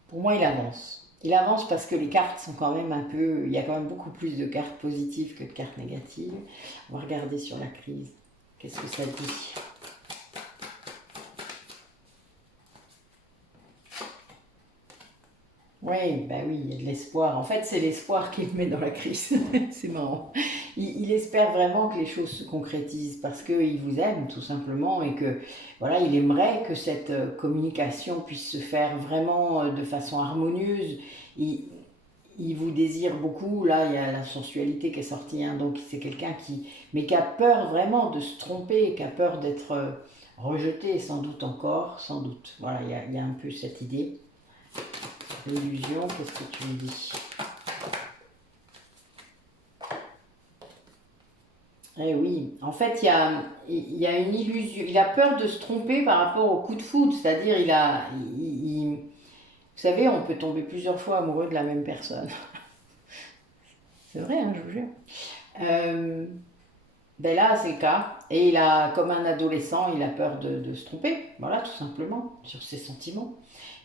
pour moi, il avance. Il avance parce que les cartes sont quand même un peu... Il y a quand même beaucoup plus de cartes positives que de cartes négatives. On va regarder sur la crise. Qu'est-ce que ça dit? Oui, ben oui, il y a de l'espoir. En fait, c'est l'espoir qui le met dans la crise. C'est marrant. Il espère vraiment que les choses se concrétisent parce qu'il vous aime tout simplement et que voilà, il aimerait que cette communication puisse se faire vraiment de façon harmonieuse. Il vous désire beaucoup. Là, il y a la sensualité qui est sortie, hein, donc c'est quelqu'un mais qui a peur vraiment de se tromper, qui a peur d'être rejeté, sans doute encore, sans doute. Voilà, il y a un peu cette idée. L'illusion, qu'est-ce que tu me dis? Eh oui, en fait, il y a une illusion. Il a peur de se tromper par rapport au coup de foudre, c'est-à-dire vous savez, on peut tomber plusieurs fois amoureux de la même personne. C'est vrai, hein, je vous jure. Euh, ben là, c'est le cas. Et comme un adolescent, il a peur de se tromper, voilà, tout simplement, sur ses sentiments.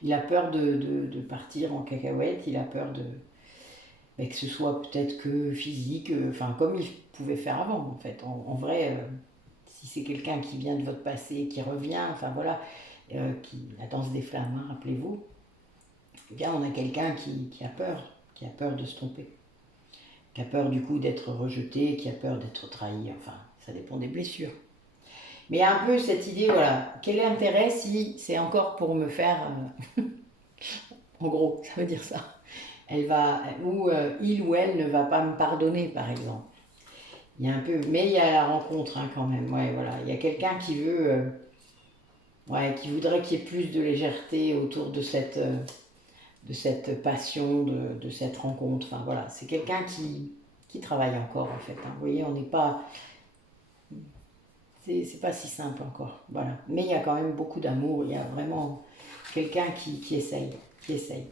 Il a peur de partir en cacahuète, il a peur mais que ce soit peut-être que physique, enfin comme il pouvait faire avant en fait. En vrai, si c'est quelqu'un qui vient de votre passé, qui revient, enfin voilà, la danse des flammes, hein, rappelez-vous, eh bien on a quelqu'un qui a peur de se tromper, qui a peur du coup d'être rejeté, qui a peur d'être trahi, enfin ça dépend des blessures. Mais il y a un peu cette idée, voilà, quel est l'intérêt si c'est encore pour me faire... en gros, ça veut dire ça. Elle va, ou il ou elle ne va pas me pardonner, par exemple. Il y a un peu, mais il y a la rencontre hein, quand même. Ouais, voilà. Il y a quelqu'un qui veut, ouais, qui voudrait qu'il y ait plus de légèreté autour de cette passion, de cette rencontre. Enfin voilà, c'est quelqu'un qui travaille encore en fait. Hein. Vous voyez, on n'est pas, c'est pas si simple encore. Voilà. Mais il y a quand même beaucoup d'amour. Il y a vraiment quelqu'un qui essaye, qui essaye.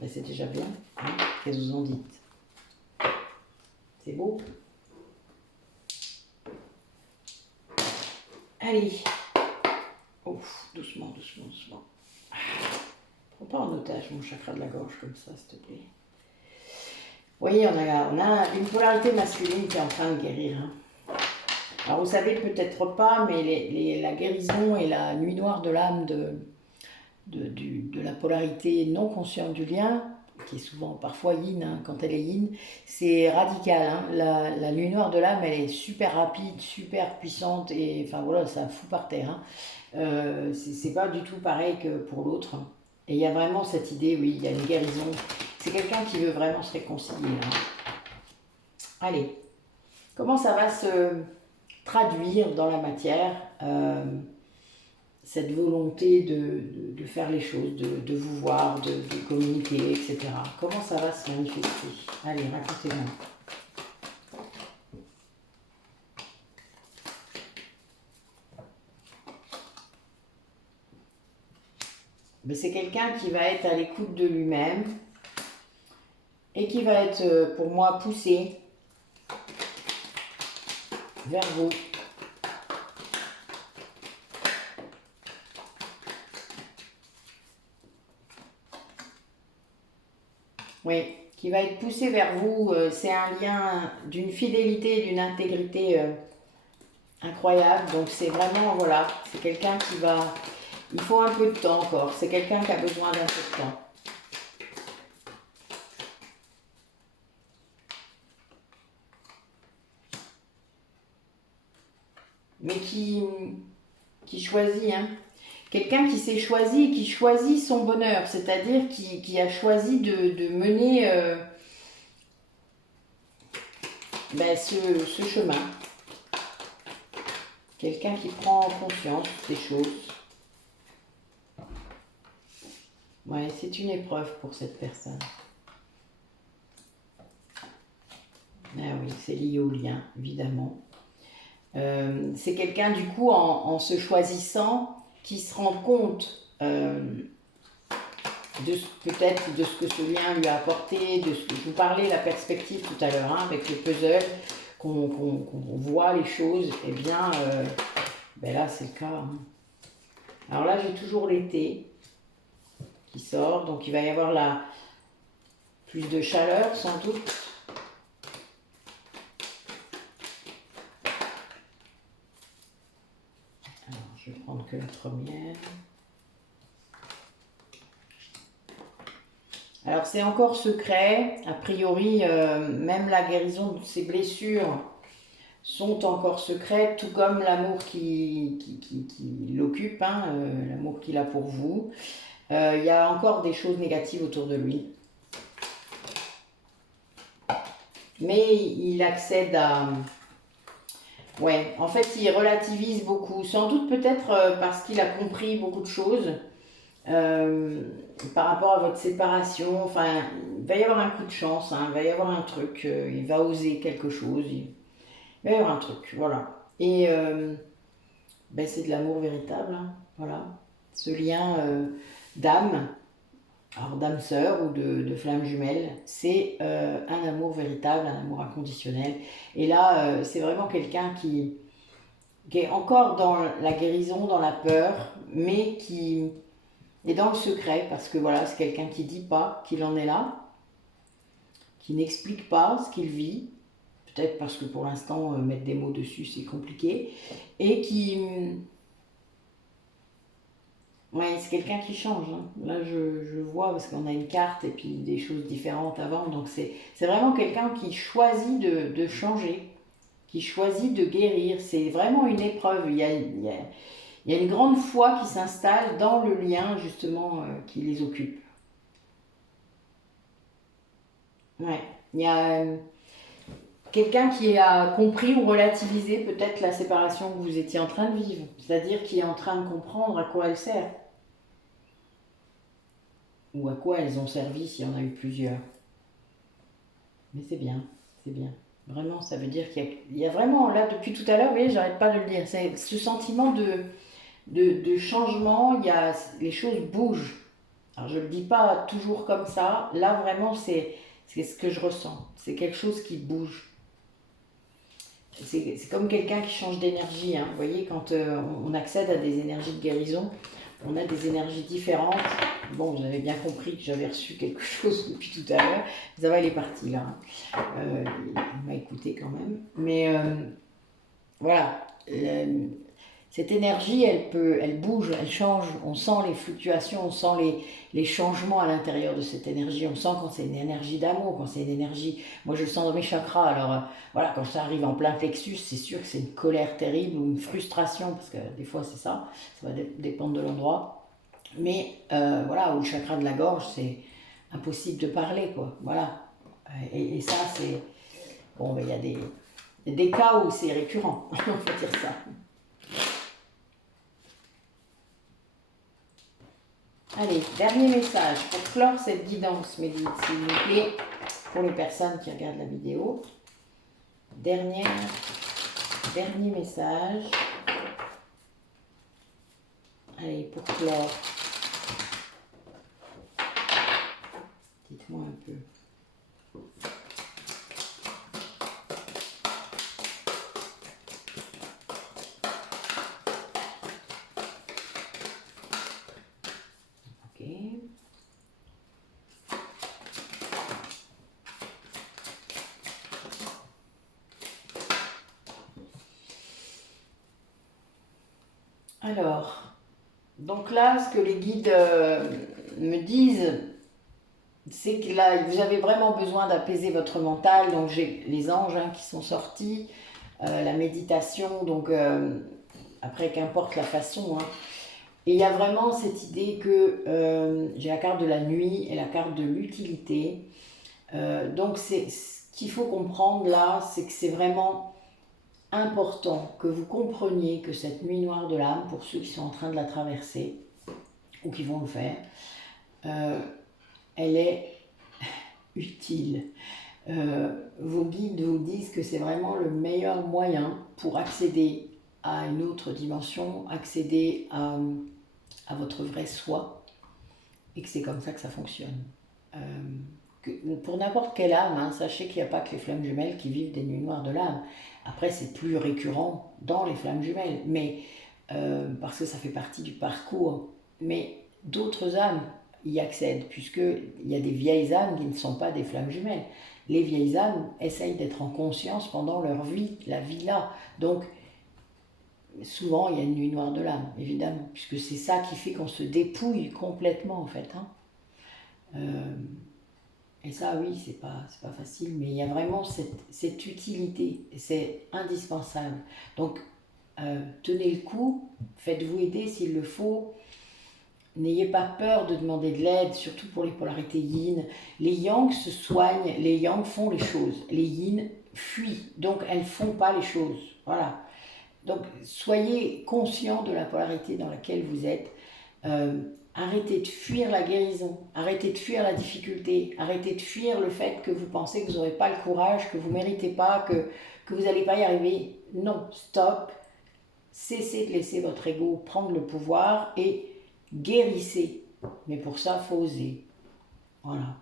Ben, c'est déjà bien. Hein. Qu'est-ce que vous en dites? C'est beau. Allez. Ouf, doucement, doucement, doucement. Prends pas en otage mon chakra de la gorge comme ça, s'il te plaît. Vous voyez, on a une polarité masculine qui est en train de guérir. Hein. Alors vous savez peut-être pas, mais la guérison et la nuit noire de l'âme de la polarité non consciente du lien, qui est souvent parfois yin, hein, quand elle est yin, c'est radical. Hein. La nuit noire de l'âme, elle est super rapide, super puissante, et enfin voilà, ça fout par terre. Hein. C'est pas du tout pareil que pour l'autre. Et il y a vraiment cette idée, oui, il y a une guérison. C'est quelqu'un qui veut vraiment se réconcilier. Là. Allez, comment ça va se traduire dans la matière cette volonté de faire les choses, de vous voir, de communiquer, etc. Comment ça va se manifester? Allez, racontez-moi. Mais c'est quelqu'un qui va être à l'écoute de lui-même et qui va être, pour moi, poussé vers vous. Oui, qui va être poussé vers vous. C'est un lien d'une fidélité, d'une intégrité incroyable. Donc c'est vraiment, voilà, c'est quelqu'un qui va... Il faut un peu de temps encore. C'est quelqu'un qui a besoin d'un peu de temps. Mais qui choisit, hein. Quelqu'un qui s'est choisi, qui choisit son bonheur, c'est-à-dire qui a choisi de mener ce chemin. Quelqu'un qui prend conscience des choses. Ouais, c'est une épreuve pour cette personne. Ah oui, c'est lié au lien, évidemment. C'est quelqu'un, du coup, en se choisissant, qui se rend compte peut-être de ce que ce lien lui a apporté, de ce que je vous parlais, la perspective tout à l'heure, hein, avec le puzzle, qu'on voit les choses, et bien, là, c'est le cas. Hein. Alors là, j'ai toujours l'été qui sort, donc il va y avoir plus de chaleur, sans doute. Je vais prendre que la première. Alors c'est encore secret, a priori même la guérison de ces blessures sont encore secrètes, tout comme l'amour qui l'occupe, hein, l'amour qu'il a pour vous. Il y a encore des choses négatives autour de lui. Mais il accède à... Ouais, en fait il relativise beaucoup, sans doute peut-être parce qu'il a compris beaucoup de choses. Par rapport à votre séparation, enfin, il va y avoir un coup de chance, hein, il va y avoir un truc, il va oser quelque chose, il va y avoir un truc, voilà. Et c'est de l'amour véritable, hein, voilà. Ce lien d'âme, alors d'âme sœur ou de flamme jumelle, c'est un amour véritable, un amour inconditionnel. Et là, c'est vraiment quelqu'un qui est encore dans la guérison, dans la peur, mais qui... Et dans le secret, parce que voilà, c'est quelqu'un qui ne dit pas qu'il en est là, qui n'explique pas ce qu'il vit, peut-être parce que pour l'instant, mettre des mots dessus, c'est compliqué, et qui... Ouais, c'est quelqu'un qui change. Hein. Là, je vois, parce qu'on a une carte et puis des choses différentes avant, donc c'est vraiment quelqu'un qui choisit de changer, qui choisit de guérir. C'est vraiment une épreuve. Il y a une grande foi qui s'installe dans le lien, justement, qui les occupe. Ouais. Il y a quelqu'un qui a compris ou relativisé peut-être la séparation que vous étiez en train de vivre. C'est-à-dire qui est en train de comprendre à quoi elle sert. Ou à quoi elles ont servi s'il y en a eu plusieurs. Mais c'est bien, c'est bien. Vraiment, ça veut dire qu'il y a vraiment, là, depuis tout à l'heure, vous voyez, j'arrête pas de le dire, c'est ce sentiment de changement, les choses bougent. Alors, je ne le dis pas toujours comme ça, là, vraiment, c'est ce que je ressens. C'est quelque chose qui bouge. C'est comme quelqu'un qui change d'énergie, hein. Vous voyez, quand on accède à des énergies de guérison, on a des énergies différentes. Bon, vous avez bien compris que j'avais reçu quelque chose depuis tout à l'heure. Ça va, il est parti là. Il m'a écouté quand même. Mais voilà, cette énergie, elle bouge, elle change. On sent les fluctuations, on sent les changements à l'intérieur de cette énergie. On sent quand c'est une énergie d'amour, quand c'est une énergie... Moi, je le sens dans mes chakras. Alors, voilà, quand ça arrive en plein plexus, c'est sûr que c'est une colère terrible ou une frustration, parce que des fois, c'est ça. Ça va dépendre de l'endroit. Mais, voilà, au chakra de la gorge, c'est impossible de parler, quoi. Voilà. Et ça, c'est... Bon, ben, il y a des cas où c'est récurrent, on va dire ça. Allez, dernier message pour clore cette guidance médite, s'il vous plaît, pour les personnes qui regardent la vidéo. Dernier message. Allez, pour clore. Dites-moi un peu. Alors, donc là, ce que les guides me disent, c'est que là, vous avez vraiment besoin d'apaiser votre mental. Donc, j'ai les anges qui sont sortis, la méditation, donc après, qu'importe la façon. Et il y a vraiment cette idée que j'ai la carte de la nuit et la carte de l'utilité. Donc, ce qu'il faut comprendre là, c'est que c'est vraiment important que vous compreniez que cette nuit noire de l'âme, pour ceux qui sont en train de la traverser ou qui vont le faire, elle est utile. Vos guides vous disent que c'est vraiment le meilleur moyen pour accéder à une autre dimension, accéder à votre vrai soi, et que c'est comme ça que ça fonctionne. Pour n'importe quelle âme, sachez qu'il n'y a pas que les flammes jumelles qui vivent des nuits noires de l'âme. Après, c'est plus récurrent dans les flammes jumelles, mais parce que ça fait partie du parcours. Mais d'autres âmes y accèdent, puisqu'il y a des vieilles âmes qui ne sont pas des flammes jumelles. Les vieilles âmes essayent d'être en conscience pendant leur vie, la vie là. Donc, souvent, il y a une nuit noire de l'âme, évidemment, puisque c'est ça qui fait qu'on se dépouille complètement, en fait. Et ça, oui, c'est pas facile, mais il y a vraiment cette utilité, c'est indispensable. Donc, tenez le coup, faites-vous aider s'il le faut. N'ayez pas peur de demander de l'aide, surtout pour les polarités yin. Les yang se soignent, les yang font les choses. Les yin fuient, donc elles ne font pas les choses. Voilà. Donc, soyez conscient de la polarité dans laquelle vous êtes. Arrêtez de fuir la guérison, arrêtez de fuir la difficulté, arrêtez de fuir le fait que vous pensez que vous n'aurez pas le courage, que vous ne méritez pas, que vous n'allez pas y arriver. Non, stop, cessez de laisser votre ego prendre le pouvoir et guérissez. Mais pour ça, il faut oser. Voilà.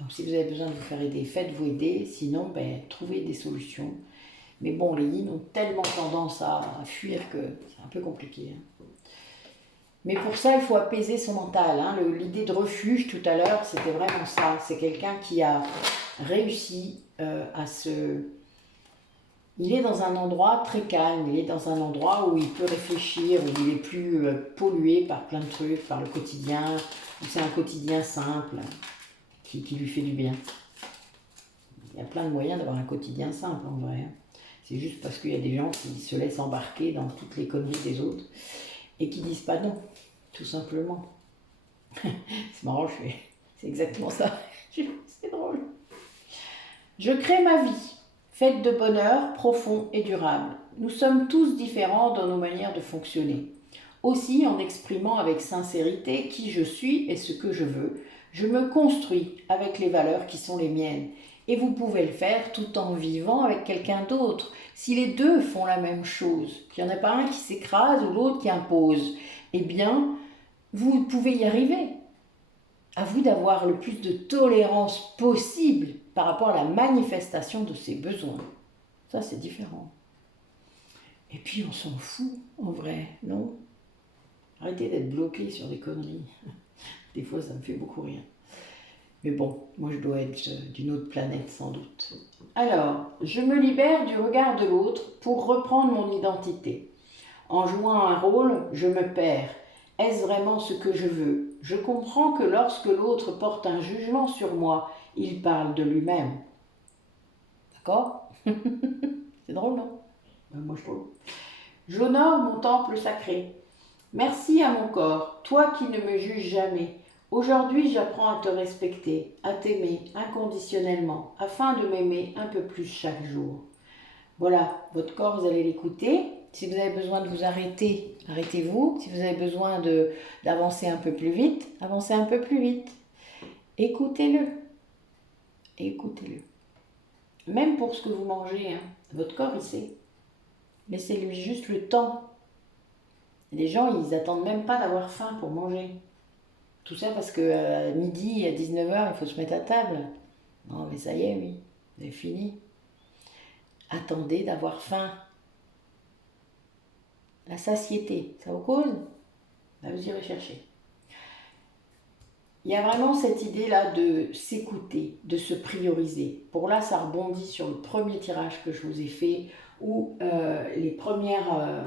Donc si vous avez besoin de vous faire aider, faites-vous aider, sinon, trouvez des solutions. Mais bon, les yin ont tellement tendance à fuir que c'est un peu compliqué. Mais pour ça, il faut apaiser son mental. L'idée de refuge, tout à l'heure, c'était vraiment ça. C'est quelqu'un qui a réussi à se... Il est dans un endroit très calme, il est dans un endroit où il peut réfléchir, où il est plus pollué par plein de trucs, par le quotidien, où c'est un quotidien simple qui lui fait du bien. Il y a plein de moyens d'avoir un quotidien simple, en vrai. C'est juste parce qu'il y a des gens qui se laissent embarquer dans toutes les conneries des autres et qui disent pas non, tout simplement. C'est marrant, c'est exactement ça. C'est drôle. Je crée ma vie, faite de bonheur profond et durable. Nous sommes tous différents dans nos manières de fonctionner. Aussi, en exprimant avec sincérité qui je suis et ce que je veux, je me construis avec les valeurs qui sont les miennes. Et vous pouvez le faire tout en vivant avec quelqu'un d'autre. Si les deux font la même chose, qu'il n'y en a pas un qui s'écrase ou l'autre qui impose, eh bien, vous pouvez y arriver. À vous d'avoir le plus de tolérance possible par rapport à la manifestation de ses besoins. Ça, c'est différent. Et puis, on s'en fout, en vrai, non? Arrêtez d'être bloqué sur des conneries. Des fois, ça me fait beaucoup rire. Mais bon, moi, je dois être d'une autre planète, sans doute. Alors, je me libère du regard de l'autre pour reprendre mon identité. En jouant un rôle, je me perds. Est-ce vraiment ce que je veux? Je comprends que lorsque l'autre porte un jugement sur moi, il parle de lui-même. D'accord? C'est drôle, non? Moi, je trouve. J'honore mon temple sacré. Merci à mon corps, toi qui ne me juges jamais. Aujourd'hui, j'apprends à te respecter, à t'aimer inconditionnellement, afin de m'aimer un peu plus chaque jour. Voilà, votre corps, vous allez l'écouter. Si vous avez besoin de vous arrêter, arrêtez-vous. Si vous avez besoin d'avancer un peu plus vite, avancez un peu plus vite. Écoutez-le. Écoutez-le. Même pour ce que vous mangez, hein, votre corps, il sait. Laissez-lui juste le temps. Les gens, ils attendent même pas d'avoir faim pour manger. Tout ça parce qu'à midi, à 19h, il faut se mettre à table. Non, mais ça y est, oui, c'est fini. Attendez d'avoir faim. La satiété, ça vous cause? Là, vous irez chercher. Il y a vraiment cette idée-là de s'écouter, de se prioriser. Pour là, ça rebondit sur le premier tirage que je vous ai fait, où les premières...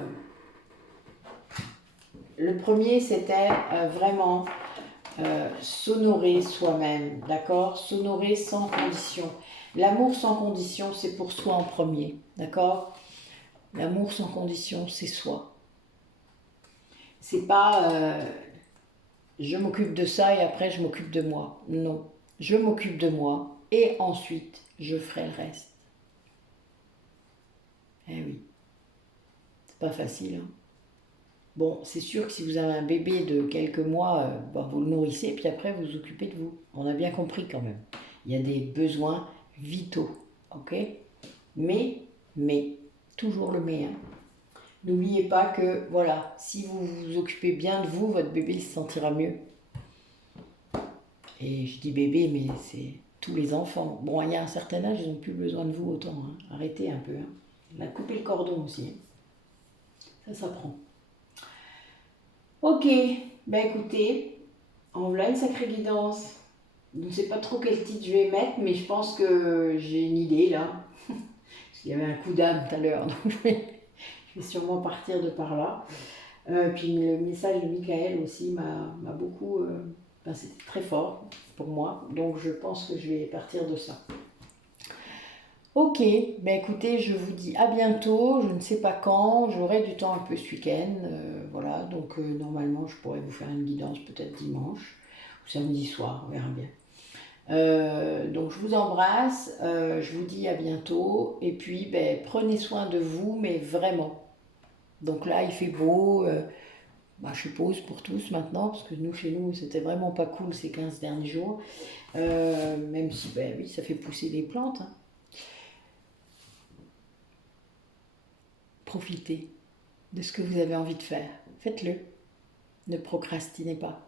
le premier, c'était vraiment s'honorer soi-même, d'accord? S'honorer sans condition. L'amour sans condition, c'est pour soi en premier, d'accord? L'amour sans condition, c'est soi. C'est pas je m'occupe de ça et après je m'occupe de moi. Non, je m'occupe de moi et ensuite je ferai le reste. Eh oui, c'est pas facile, hein? Bon, c'est sûr que si vous avez un bébé de quelques mois, vous le nourrissez, puis après vous vous occupez de vous. On a bien compris quand même. Il y a des besoins vitaux, ok? Mais, toujours le mais, hein. N'oubliez pas que, voilà, si vous vous occupez bien de vous, votre bébé se sentira mieux. Et je dis bébé, mais c'est tous les enfants. Bon, il y a un certain âge, ils n'ont plus besoin de vous autant, hein. Arrêtez un peu, hein. On a coupé le cordon aussi, hein. Ça s'apprend. Ok, ben écoutez, en voilà une sacrée guidance. Je ne sais pas trop quel titre je vais mettre, mais je pense que j'ai une idée là. Parce qu'il y avait un coup d'âme tout à l'heure, donc je vais sûrement partir de par là. Puis le message de Michael aussi m'a beaucoup... c'était très fort pour moi, donc je pense que je vais partir de ça. Ok, ben écoutez, je vous dis à bientôt, je ne sais pas quand, j'aurai du temps un peu ce week-end, voilà, donc normalement je pourrais vous faire une guidance peut-être dimanche ou samedi soir, on verra bien. Donc je vous embrasse, je vous dis à bientôt, et puis ben, prenez soin de vous, mais vraiment. Donc là il fait beau, je suppose pour tous maintenant, parce que nous chez nous c'était vraiment pas cool ces 15 derniers jours, même si ben oui ça fait pousser des plantes, hein. Profitez de ce que vous avez envie de faire. Faites-le. Ne procrastinez pas.